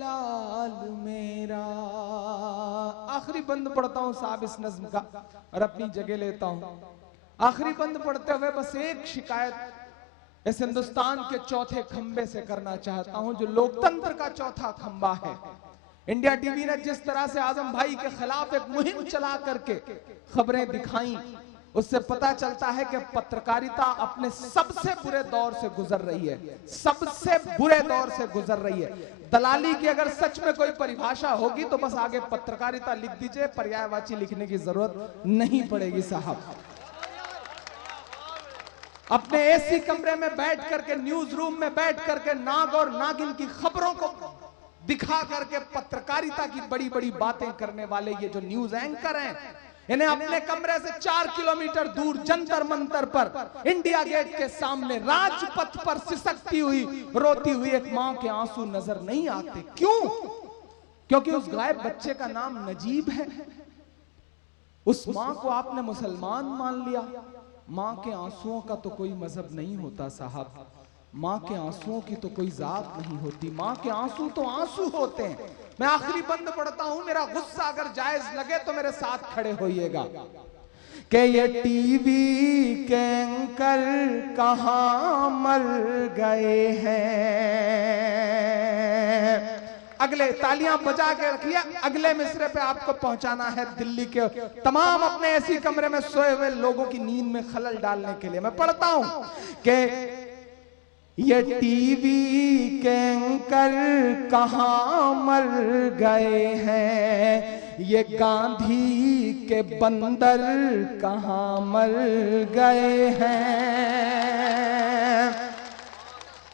लाल मेरा। आखिरी बंद पढ़ता हूं साहब इस नज्म का और अपनी जगह लेता हूं। आखिरी बंद पढ़ते हुए बस एक शिकायत इस हिंदुस्तान के चौथे खंबे से करना चाहता हूं, जो लोकतंत्र का चौथा खंबा है। इंडिया टीवी ने जिस तरह से आजम भाई के खिलाफ एक मुहिम चला करके खबरें दिखाई, उससे पता चलता है कि पत्रकारिता अपने सबसे बुरे दौर से गुजर रही है, सबसे बुरे दौर से गुजर रही है। दलाली की अगर सच में कोई परिभाषा होगी तो बस आगे पत्रकारिता लिख दीजिए, पर्यायवाची लिखने की जरूरत नहीं पड़ेगी साहब। अपने एसी कमरे में बैठ करके, न्यूज रूम में बैठ करके नाग और नागिन की खबरों को दिखा करके पत्रकारिता की बड़ी बड़ी बातें करने वाले ये जो न्यूज एंकर हैं, इन्हें अपने कमरे से 4 किलोमीटर दूर जंतर मंतर पर, इंडिया गेट के सामने राजपथ पर सिसकती हुई रोती हुई एक मां के आंसू नजर नहीं आते। क्यों? क्योंकि उस गायब बच्चे का नाम नजीब है। उस मां को आपने मुसलमान मान लिया। मां के आंसुओं का तो कोई मजहब नहीं होता साहब, मां के आंसुओं की तो कोई जात नहीं होती, मां के आंसू तो आंसू होते हैं। मैं आखिरी बंद पढ़ता हूं, मेरा गुस्सा अगर जायज लगे तो मेरे साथ खड़े होइएगा। कि ये टीवी के एंकर कहां मर गए हैं। अगले तालियां बजा के रखिए, अगले मिसरे पे आपको पहुंचाना है दिल्ली के तमाम अपने ऐसी कमरे में सोए हुए लोगों की नींद में खलल डालने के लिए। मैं पढ़ता हूं कि ये टीवी के एंकर कहां मर गए हैं, ये गांधी के बंदर कहां मर गए हैं।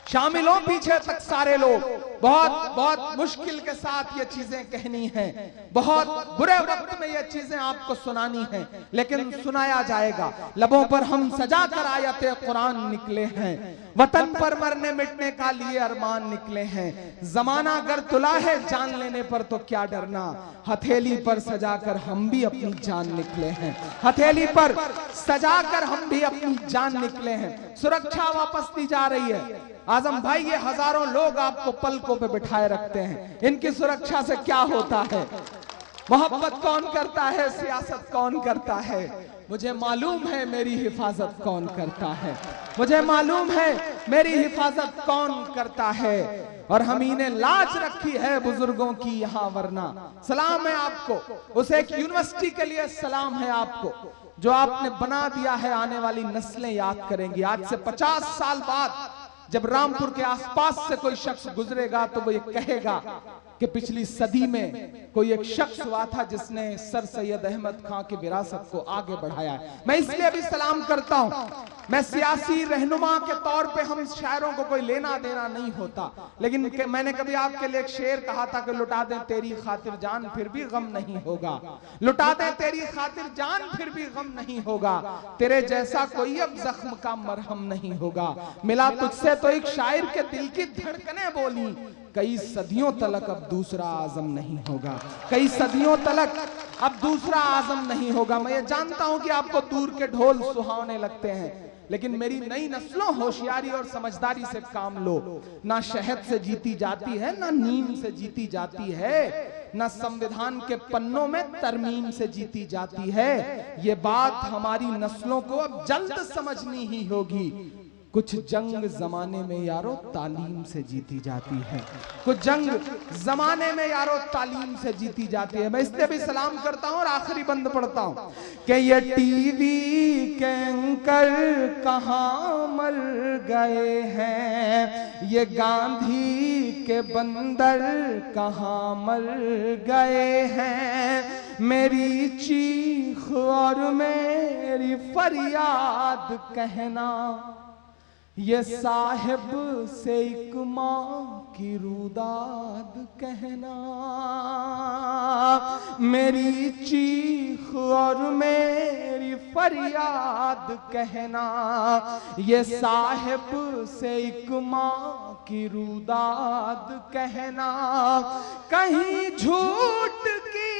शामिल हो पीछे तक सारे लोग। बहुत मुश्किल के साथ ये चीजें कहनी है, बहुत बुरे वक्त में ये चीजें आपको सुनानी है, लेकिन सुनाया जाएगा। लबों पर हम सजा कर आयते कुरान निकले हैं, वतन पर मरने मिटने का लिए अरमान निकले हैं। जमाना अगर तुला है जान लेने पर तो क्या डरना, हथेली पर सजाकर हम भी अपनी जान निकले हैं। हथेली पर सजाकर हम भी अपनी जान निकले हैं। सुरक्षा वापस दी जा रही है। आजम भाई, ये हजारों लोग आपको पलकों पे बिठाए रखते हैं, इनकी सुरक्षा से क्या होता है? मोहब्बत कौन करता है, सियासत कौन करता है? मुझे मालूम है मेरी हिफाजत कौन करता है, मुझे मालूम है मेरी हिफाजत कौन करता है। और हम ही ने लाज रखी है बुजुर्गों की यहाँ, वरना सलाम है आपको। उस एक यूनिवर्सिटी के लिए सलाम है आपको जो आपने बना दिया है। आने वाली नस्लें याद करेंगी। आज से 50 साल बाद जब रामपुर के आसपास से कोई शख्स गुजरेगा तो वो ये कहेगा कि पिछली सदी में कोई एक शख्स हुआ था जिसने सर सैयद अहमद खां की विरासत को आगे बढ़ाया है। मैं इसलिए भी सलाम करता हूं। मैं सियासी रहनुमा के तौर पे हम शायरों को कोई लेना देना नहीं होता, लेकिन मैंने कभी आपके लिए एक शेर कहा था कि लुटा दें तेरी खातिर जान फिर भी गम नहीं होगा, लुटा दें तेरी खातिर जान फिर भी गम नहीं होगा, तेरे जैसा कोई अब जख्म का मरहम नहीं होगा। मिला तुझसे तो एक शायर के दिल की धड़कनें बोली, कई सदियों तलक अब दूसरा आजम नहीं होगा, कई सदियों तलक अब दूसरा आजम नहीं होगा। मैं ये जानता हूं कि आपको दूर के ढोल सुहावने लगते हैं, लेकिन मेरी नई नस्लों होशियारी और समझदारी से काम लो। ना शहद से जीती जाती है, ना नीम से जीती जाती है, ना संविधान के पन्नों में तरमीम से जीती जाती है। ये बात हमारी नस्लों को अब जल्द समझनी ही होगी। कुछ जंग जमाने में यारो तालीम से जीती जाती है, कुछ जंग जमाने में यारो तालीम से जीती जाती है। मैं इसलिए भी सलाम करता हूं और आखिरी बंद पढ़ता हूं कि ये टीवी के एंकर कहां मर गए हैं, ये गांधी के बंदर कहां मर गए हैं। मेरी चीख और मेरी फरियाद कहना, ये साहिब से एक माँ की रुदाद कहना। मेरी चीख और मेरी फरियाद कहना, ये साहिब से एक माँ की रुदाद कहना। कहीं झूठ की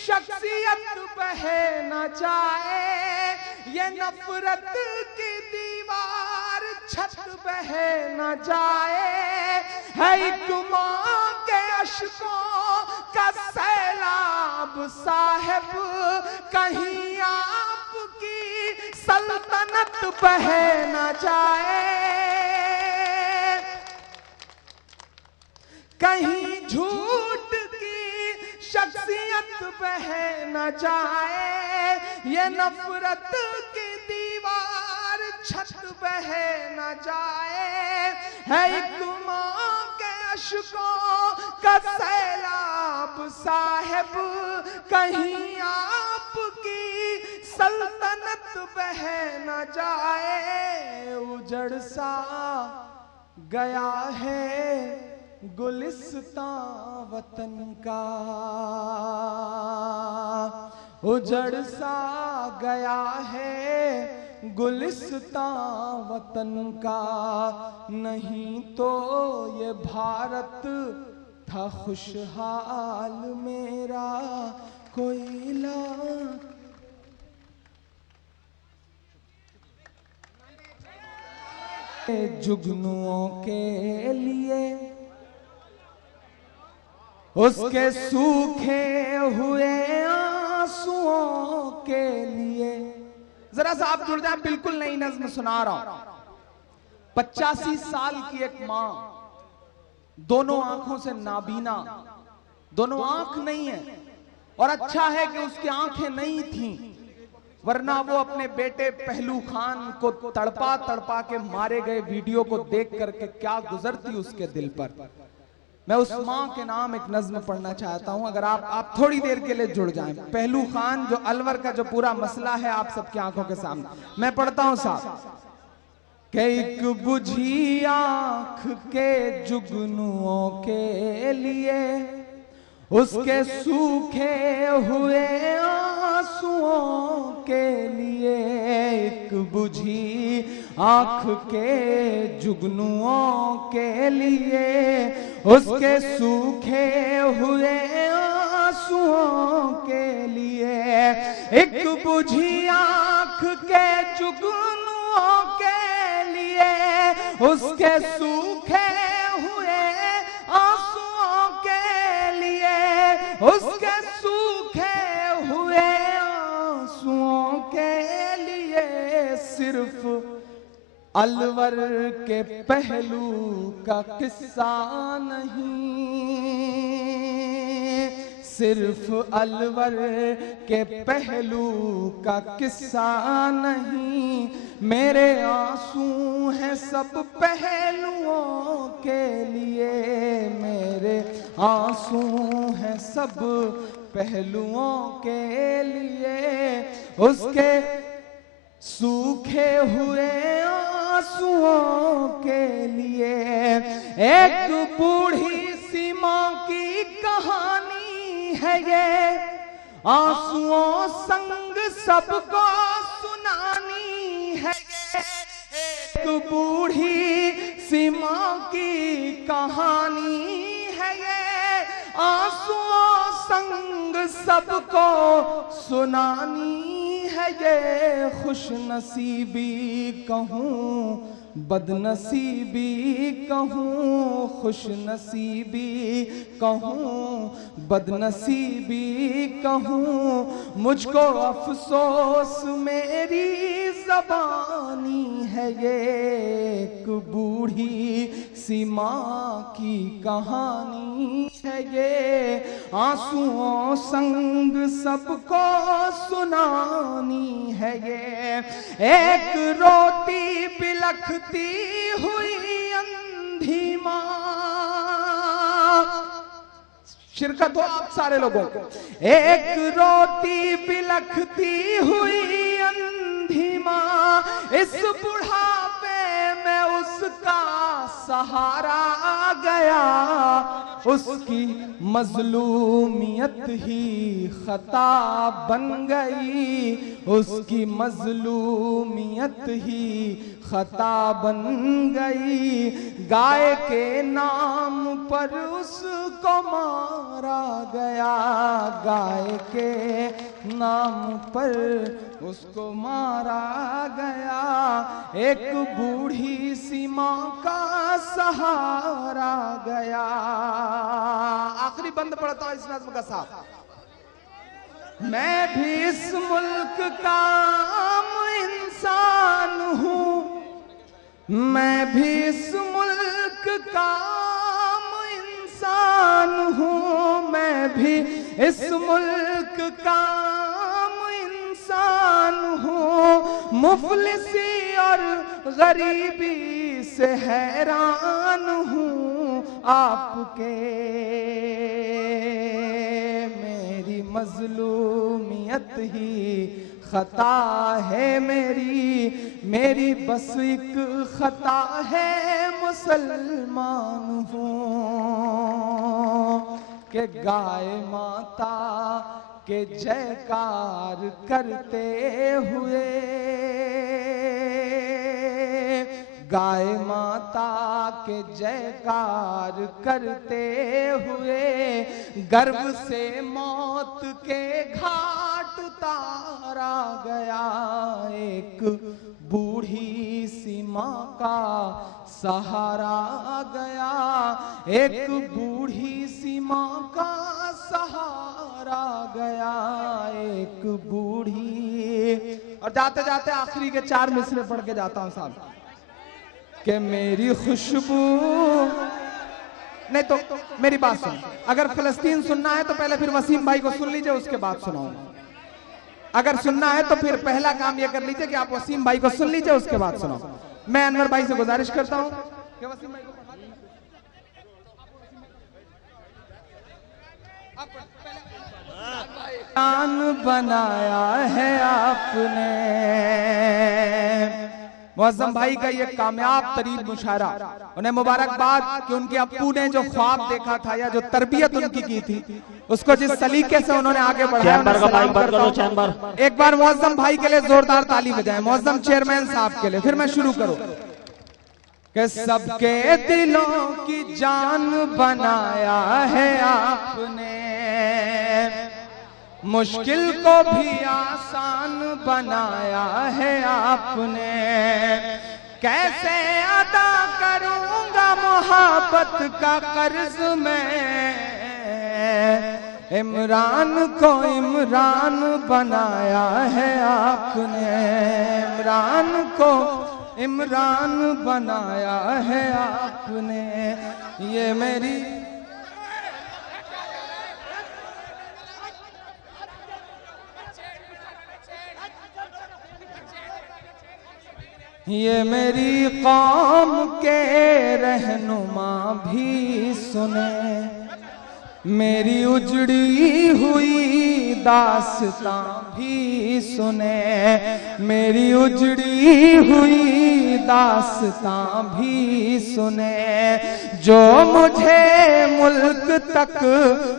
शख्सियत बह न जाए, ये नफरत की दीवार छत बह न जाए, है एक माँ के अश्कों का सैलाब साहिब, कहीं आपकी सल्तनत बह न जाए। कहीं झूठ की शख्सियत बह न जाए, ये नफरत की दीवार छत बह न जाए, है एक माँ के अश्कों का सैलाब साहिब, कहीं आपकी सल्तनत बह न जाए। उजड़ सा गया है गुलिस्तां वतन का, उजड़ सा गया है गुलिस्तां वतन का। नहीं तो ये भारत था खुशहाल मेरा कोयला। जुगनुओं के लिए, उसके सूखे हुए आंसुओं के लिए, जरा सा आप जुड़ जाए, बिल्कुल नई नज्म सुना रहा हूं। 85 साल की एक मां, दोनों आंखों से नाबीना, दोनों आंख नहीं है, और अच्छा है कि उसकी आंखें नहीं थीं, वरना वो अपने बेटे पहलू खान को तड़पा तड़पा के मारे गए वीडियो को देख करके क्या गुजरती उसके दिल पर। मैं उस मां के नाम एक नज्म पढ़ना चाहता हूं, अगर आप थोड़ी देर के लिए जुड़ जाएं। पहलू खान, जो अलवर का जो पूरा मसला है आप सबकी आंखों के सामने मैं पढ़ता हूं साहब। कि एक बुझी आंख के जुगनुओं के लिए, उसके सूखे हुए आंसुओं के लिए, एक बुझी आंख के जुगनुओं के लिए, उसके सूखे हुए आंसुओं के लिए, एक बुझी आंख के जुगनुओं के लिए, उसके सूखे हुए आंसुओं के लिए, उसके सूखे हुए आंसुओं के लिए, सिर्फ अलवर के पहलू का किस्सा नहीं, सिर्फ अलवर के पहलू का किस्सा नहीं, मेरे आंसू हैं सब पहलुओं के लिए, मेरे आंसू हैं सब पहलुओं के लिए, उसके सूखे हुए आंसुओं के लिए, एक बूढ़ी सी मां की कहानी है ये, आंसुओं संग सबको सुनानी है ये, एक बूढ़ी सी मां की कहानी है ये, आंसुओं संग सबको सुनानी है ये। खुश नसीबी कहूँ बदनसीबी कहूँ, खुश नसीबी कहूँ बदनसीबी कहूँ, मुझको अफसोस मेरी ज़बानी है ये, एक बूढ़ी सी माँ की कहानी है ये, आंसुओं संग सबको सुनानी है ये, एक रोती बिलखती हुई अंधी माँ, शिरकत हो आप सारे लोगों को, एक रोती बिलखती हुई अंधी माँ, इस बुढ़ापे में उसका सहारा गया, उसकी मजलूमियत ही खता बन गई, उसकी मजलूमियत ही खता बन गई, गाय के नाम पर उसको मारा गया, गाय के नाम पर उसको मारा गया, एक बूढ़ी सी माँ का सहारा गया। आखिरी बंद पढ़ता हूं इस नज़्म का साथ। मैं भी इस मुल्क का आम इंसान हूँ, मैं भी इस मुल्क का आम इंसान हूँ, मैं भी इस मुल्क का आम इंसान हूँ, मुफलिसी और गरीबी से हैरान हूँ आपके, मेरी मजलूमियत ही खता है मेरी, मेरी बस एक खता है मुसलमान हूँ, कि गाय माता के जयकार करते हुए, गाय माता के जयकार करते हुए, गर्व से मौत के घाट उतारा गया, एक बूढ़ी सी माँ का सहारा गया, एक बूढ़ी सी माँ का सहारा गया, एक बूढ़ी और जाते जाते आखिरी के 4 मिसरे पढ़ के जाता हूं साहब। कि मेरी खुशबू, नहीं तो मेरी बात सुन, अगर फिलिस्तीन सुनना है तो पहले फिर वसीम भाई को सुन लीजिए, उसके बाद सुनाऊंगा। अगर सुनना है तो फिर पहला काम ये कर लीजिए कि आप वसीम भाई को सुन लीजिए, उसके बाद सुनाओ। मैं अनवर भाई से गुजारिश करता हूं कि वसीम भाई को जान बनाया है आपने। मुअज्जम भाई का ये कामयाब तरीन मुशायरा, उन्हें मुबारकबाद कि उनके अप्पू ने जो ख्वाब देखा था या जो तरबियत उनकी की थी, उसको जिस सलीके से उन्होंने आगे बढ़ाया, एक बार मुअज्जम भाई के लिए जोरदार ताली बजाएं, मुअज्जम चेयरमैन साहब के लिए। फिर मैं शुरू करूं कि सबके दिलों की जान बनाया है आपने, मुश्किल को भी आसान बनाया है आपने। कैसे अदा करूंगा मोहब्बत का कर्ज मैं, इमरान को इमरान बनाया है आपने, इमरान को इमरान बनाया है आपने। ये मेरी ये मेरी कौम के रहनुमा भी सुने, मेरी उजड़ी हुई दास्तां भी सुने, मेरी उजड़ी हुई दास्तां भी सुने। जो मुझे मुल्क तक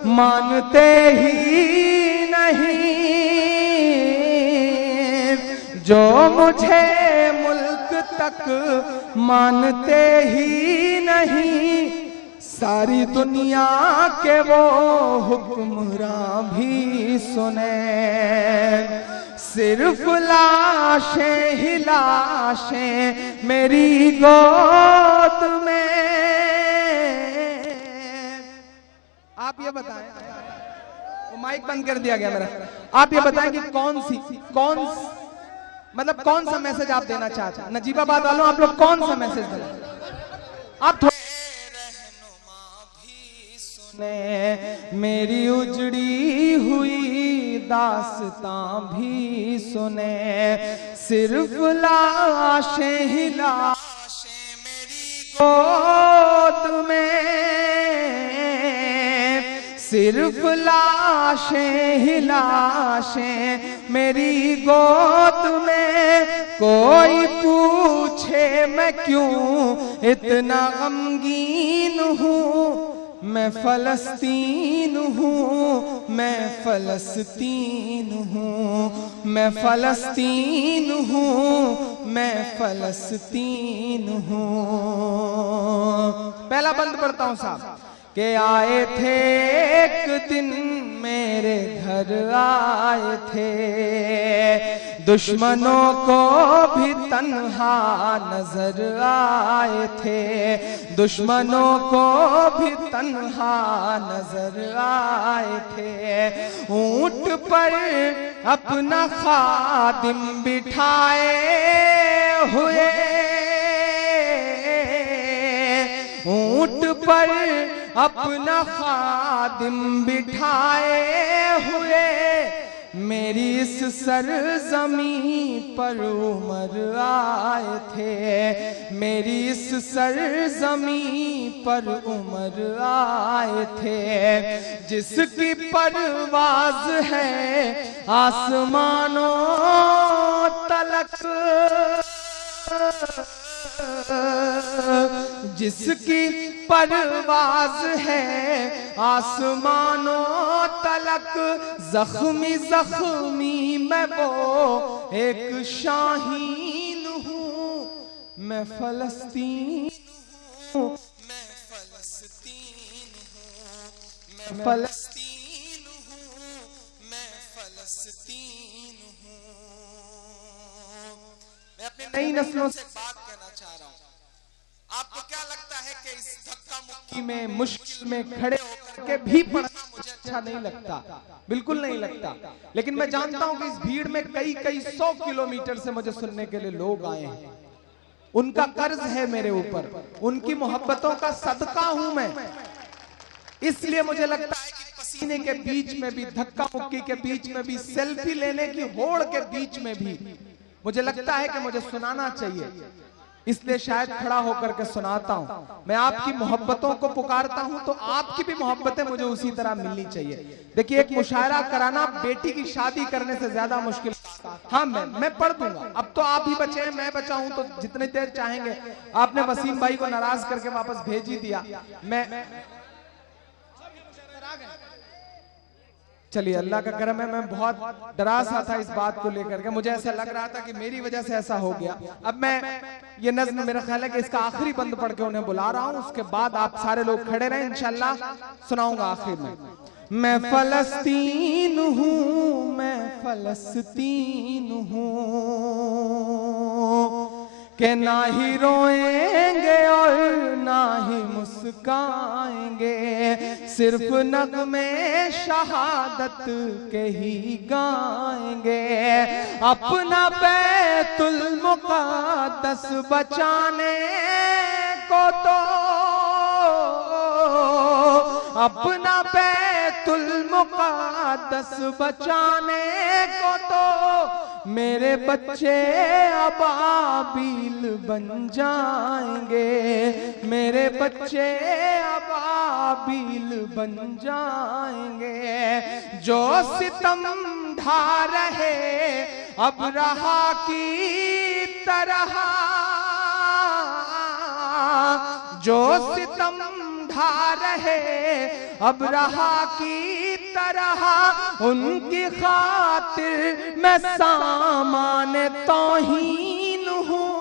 मानते ही नहीं, जो मुझे तक मानते ही नहीं, सारी दुनिया के वो हुक्मरां भी सुने। सिर्फ लाशें ही लाशें मेरी गोद में। आप ये बताएं, वो माइक बंद कर दिया गया मेरा। आप ये बताएं कि कौन सा मैसेज आप देना चाहते हैं? नजीबाबाद वालों, आप लोग कौन सा मैसेज देना? आप रहनुमा भी सुने, मेरी उजड़ी हुई दास्तां भी सुने। सिर्फ लाशें ही लाशें मेरी गोद में, सिर्फ लाशें ही लाशें मेरी गोद में। कोई पूछे मैं क्यों इतना गमगीन हूँ, मैं फलस्तीन हूँ, मैं फलस्तीन हूँ, मैं फलस्तीन हूँ, मैं फलस्तीन हूँ। पहला बंद पढ़ता हूँ साहब। के आए थे एक दिन मेरे घर आए थे, दुश्मनों को भी तन्हा नजर आए थे, दुश्मनों को भी तन्हा नजर आए थे। ऊंट पर अपना खादिम बिठाए हुए, ऊंट पर अपना खादिम बिठाए हुए, मेरी इस सरजमी पर उमर आए थे, मेरी इस सरजमी पर उमर आए थे। जिसकी परवाज है आसमानों तलक, जिसकी परवाज है आसमानों तलक, जख्मी जख्मी मैं वो एक शाहीन हूँ, मैं फलस्तीन हूँ, मैं फलस्तीन हूँ, मैं फलस्तीन हूँ, मैं फलस्तीन हूँ। मैं अपनी नई नस्लों से बात करना चाह रहा हूँ। आपको क्या लगता है कि इस धक्का मुक्की में, मुश्किल में खड़े होकर के भी पढ़ना अच्छा नहीं लगता, बिल्कुल नहीं लगता। लेकिन मैं जानता हूं कि इस भीड़ में कई कई 100 किलोमीटर से मुझे सुनने के लिए लोग आए हैं। उनका कर्ज है मेरे ऊपर, उनकी मोहब्बतों का सदका हूं मैं। इसलिए मुझे लगता है कि पसीने के बीच में भी, धक्का मुक्की के बीच में भी, सेल्फी लेने की होड़ के बीच में भी मुझे लगता है कि मुझे सुनाना चाहिए। इसलिए शायद खड़ा होकर के सुनाता हूं। मैं आपकी मोहब्बतों को पुकारता हूं तो आपकी भी मोहब्बतें मुझे उसी तरह मिलनी चाहिए। देखिए, एक मुशायरा कराना बेटी की शादी करने से ज्यादा मुश्किल। हाँ, मैं पढ़ दूंगा। अब तो आप ही बचे हैं, मैं बचा हूं, तो जितनी देर चाहेंगे। आपने वसीम भाई को नाराज करके वापस भेज ही दिया। मैं चलिए, अल्लाह का करम है। मैं बहुत डरा सा था इस बात को लेकर के, मुझे ऐसा लग रहा था कि मेरी वजह से ऐसा हो गया। अब मैं ये नज़्म, मेरा ख्याल है कि इसका आखिरी बंद पढ़ के उन्हें बुला रहा हूं, उसके बाद आप सारे लोग खड़े रहें, इंशाल्लाह सुनाऊंगा आखिर में। मैं फलस्तीन हूं, मैं फलस्तीन हूं कि ना ही रोएंगे और ना ही मुस्काएंगे, सिर्फ नगमे शहादत के ही गाएंगे। अपना बैतुल मुक़द्दस बचाने को तो, अपना बैतुल मुक़द्दस बचाने को तो मेरे बच्चे अबाबील बन जाएंगे, मेरे बच्चे अबाबील बन जाएंगे। जो सितम ढा रहे अबरहा की तरह, जो सितम ढा रहे अबरहा की तरह, उनकी खातिर मैं सामान तौहीन हूँ।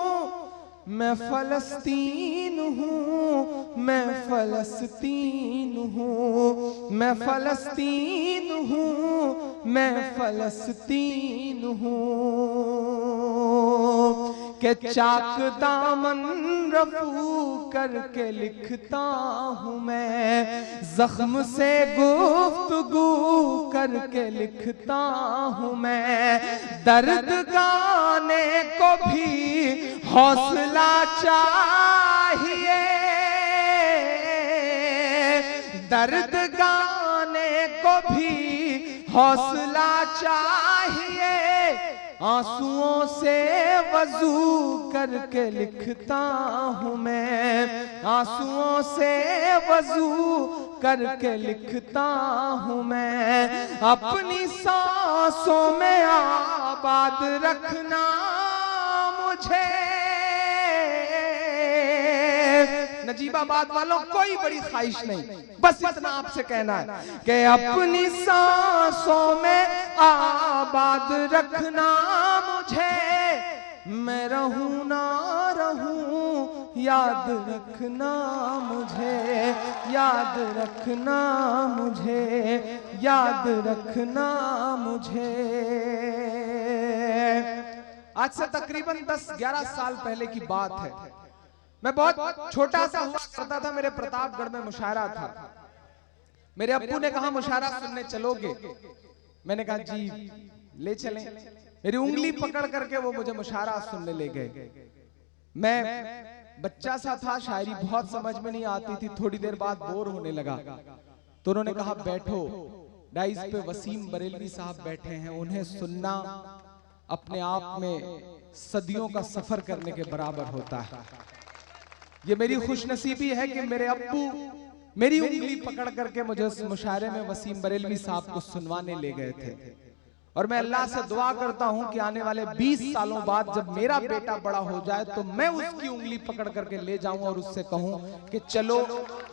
मैं फलस्तीन हूँ, मैं फलस्तीन हूँ, मैं फलस्तीन हूँ, मैं फलस्तीन हूँ के चाक दामन रफू करके लिखता हूँ मैं, जख्म से गुफ्तगू करके likhta हूँ मैं, दर्द गाने को भी हौसला चाहिए, दर्द गाने को भी हौसला चाहिए, आंसुओं से वजू करके लिखता हूँ मैं, आंसुओं से वजू करके लिखता हूँ मैं, अपनी सांसों में आबाद रखना मुझे। नजीबाबाद वालों कोई बड़ी ख्वाहिश नहीं, बस इतना आपसे कहना है कि अपनी सांसों में आबाद रखना मुझे, मैं रहूं ना रहूं याद रखना मुझे, याद रखना मुझे, याद रखना मुझे। आज से तकरीबन 10-11 साल पहले की बात है। मैं बहुत छोटा सा हुआ करता था, मेरे प्रतापगढ़ में मुशायरा था। मेरे अब्बू ने कहा मुशायरा सुनने चलोगे? मैंने कहा जी ले चलें। मेरी उंगली पकड़ करके वो मुझे मुशायरा सुनने ले गए। मैं बच्चा सा था, शायरी बहुत समझ में नहीं आती थी, थोड़ी देर बाद बोर होने लगा तो उन्होंने कहा बैठो, डाइस पे वसीम बरेलवी साहब बैठे हैं, उन्हें सुनना अपने आप में सदियों का सफर करने के बराबर होता है। ये मेरी खुशनसीबी है कि मेरे अब्बू मेरी उंगली पकड़ करके मुझे उस मुशायरे में वसीम बरेलवी साहब को सुनवाने ले गए थे। और मैं अल्लाह से दुआ करता हूं कि आने वाले 20 सालों बाद जब मेरा बेटा बड़ा हो जाए तो मैं उसकी उंगली पकड़ करके ले जाऊं और उससे कहूं कि चलो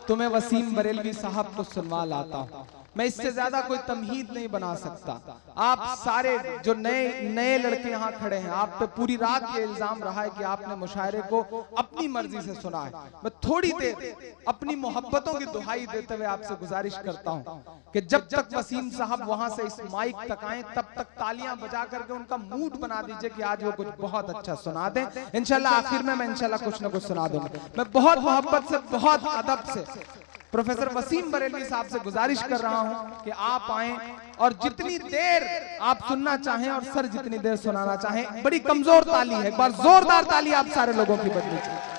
तुम्हें वसीम बरेलवी साहब को सुनवा लाता हूं। मैं इससे ज्यादा कोई तमहीद नहीं बना सकता। आप सारे जो नए लड़के यहाँ खड़े हैं, आप पे पूरी रात ये इल्जाम रहा है कि आपने मुशायरे को अपनी मर्जी से सुना है। मैं थोड़ी देर अपनी मोहब्बतों की दुहाई देते हुए आपसे गुजारिश करता हूँ कि जब तक वसीम साहब वहां से इस माइक तक आए तब तक तालियां बजा करके उनका मूड बना दीजिए कि आज वो कुछ बहुत अच्छा सुना दें। इंशाल्लाह आखिर में मैं इंशाल्लाह कुछ ना कुछ सुना दूंगा। मैं बहुत मोहब्बत से, बहुत अदब से प्रोफेसर वसीम बरेलवी साहब से गुजारिश कर रहा हूं कि आप आए और जितनी देर आप सुनना चाहें और सर जितनी देर सुनाना चाहें। बड़ी कमजोर ताली है, एक बार जोरदार ताली आप सारे लोगों की बजनी चाहिए।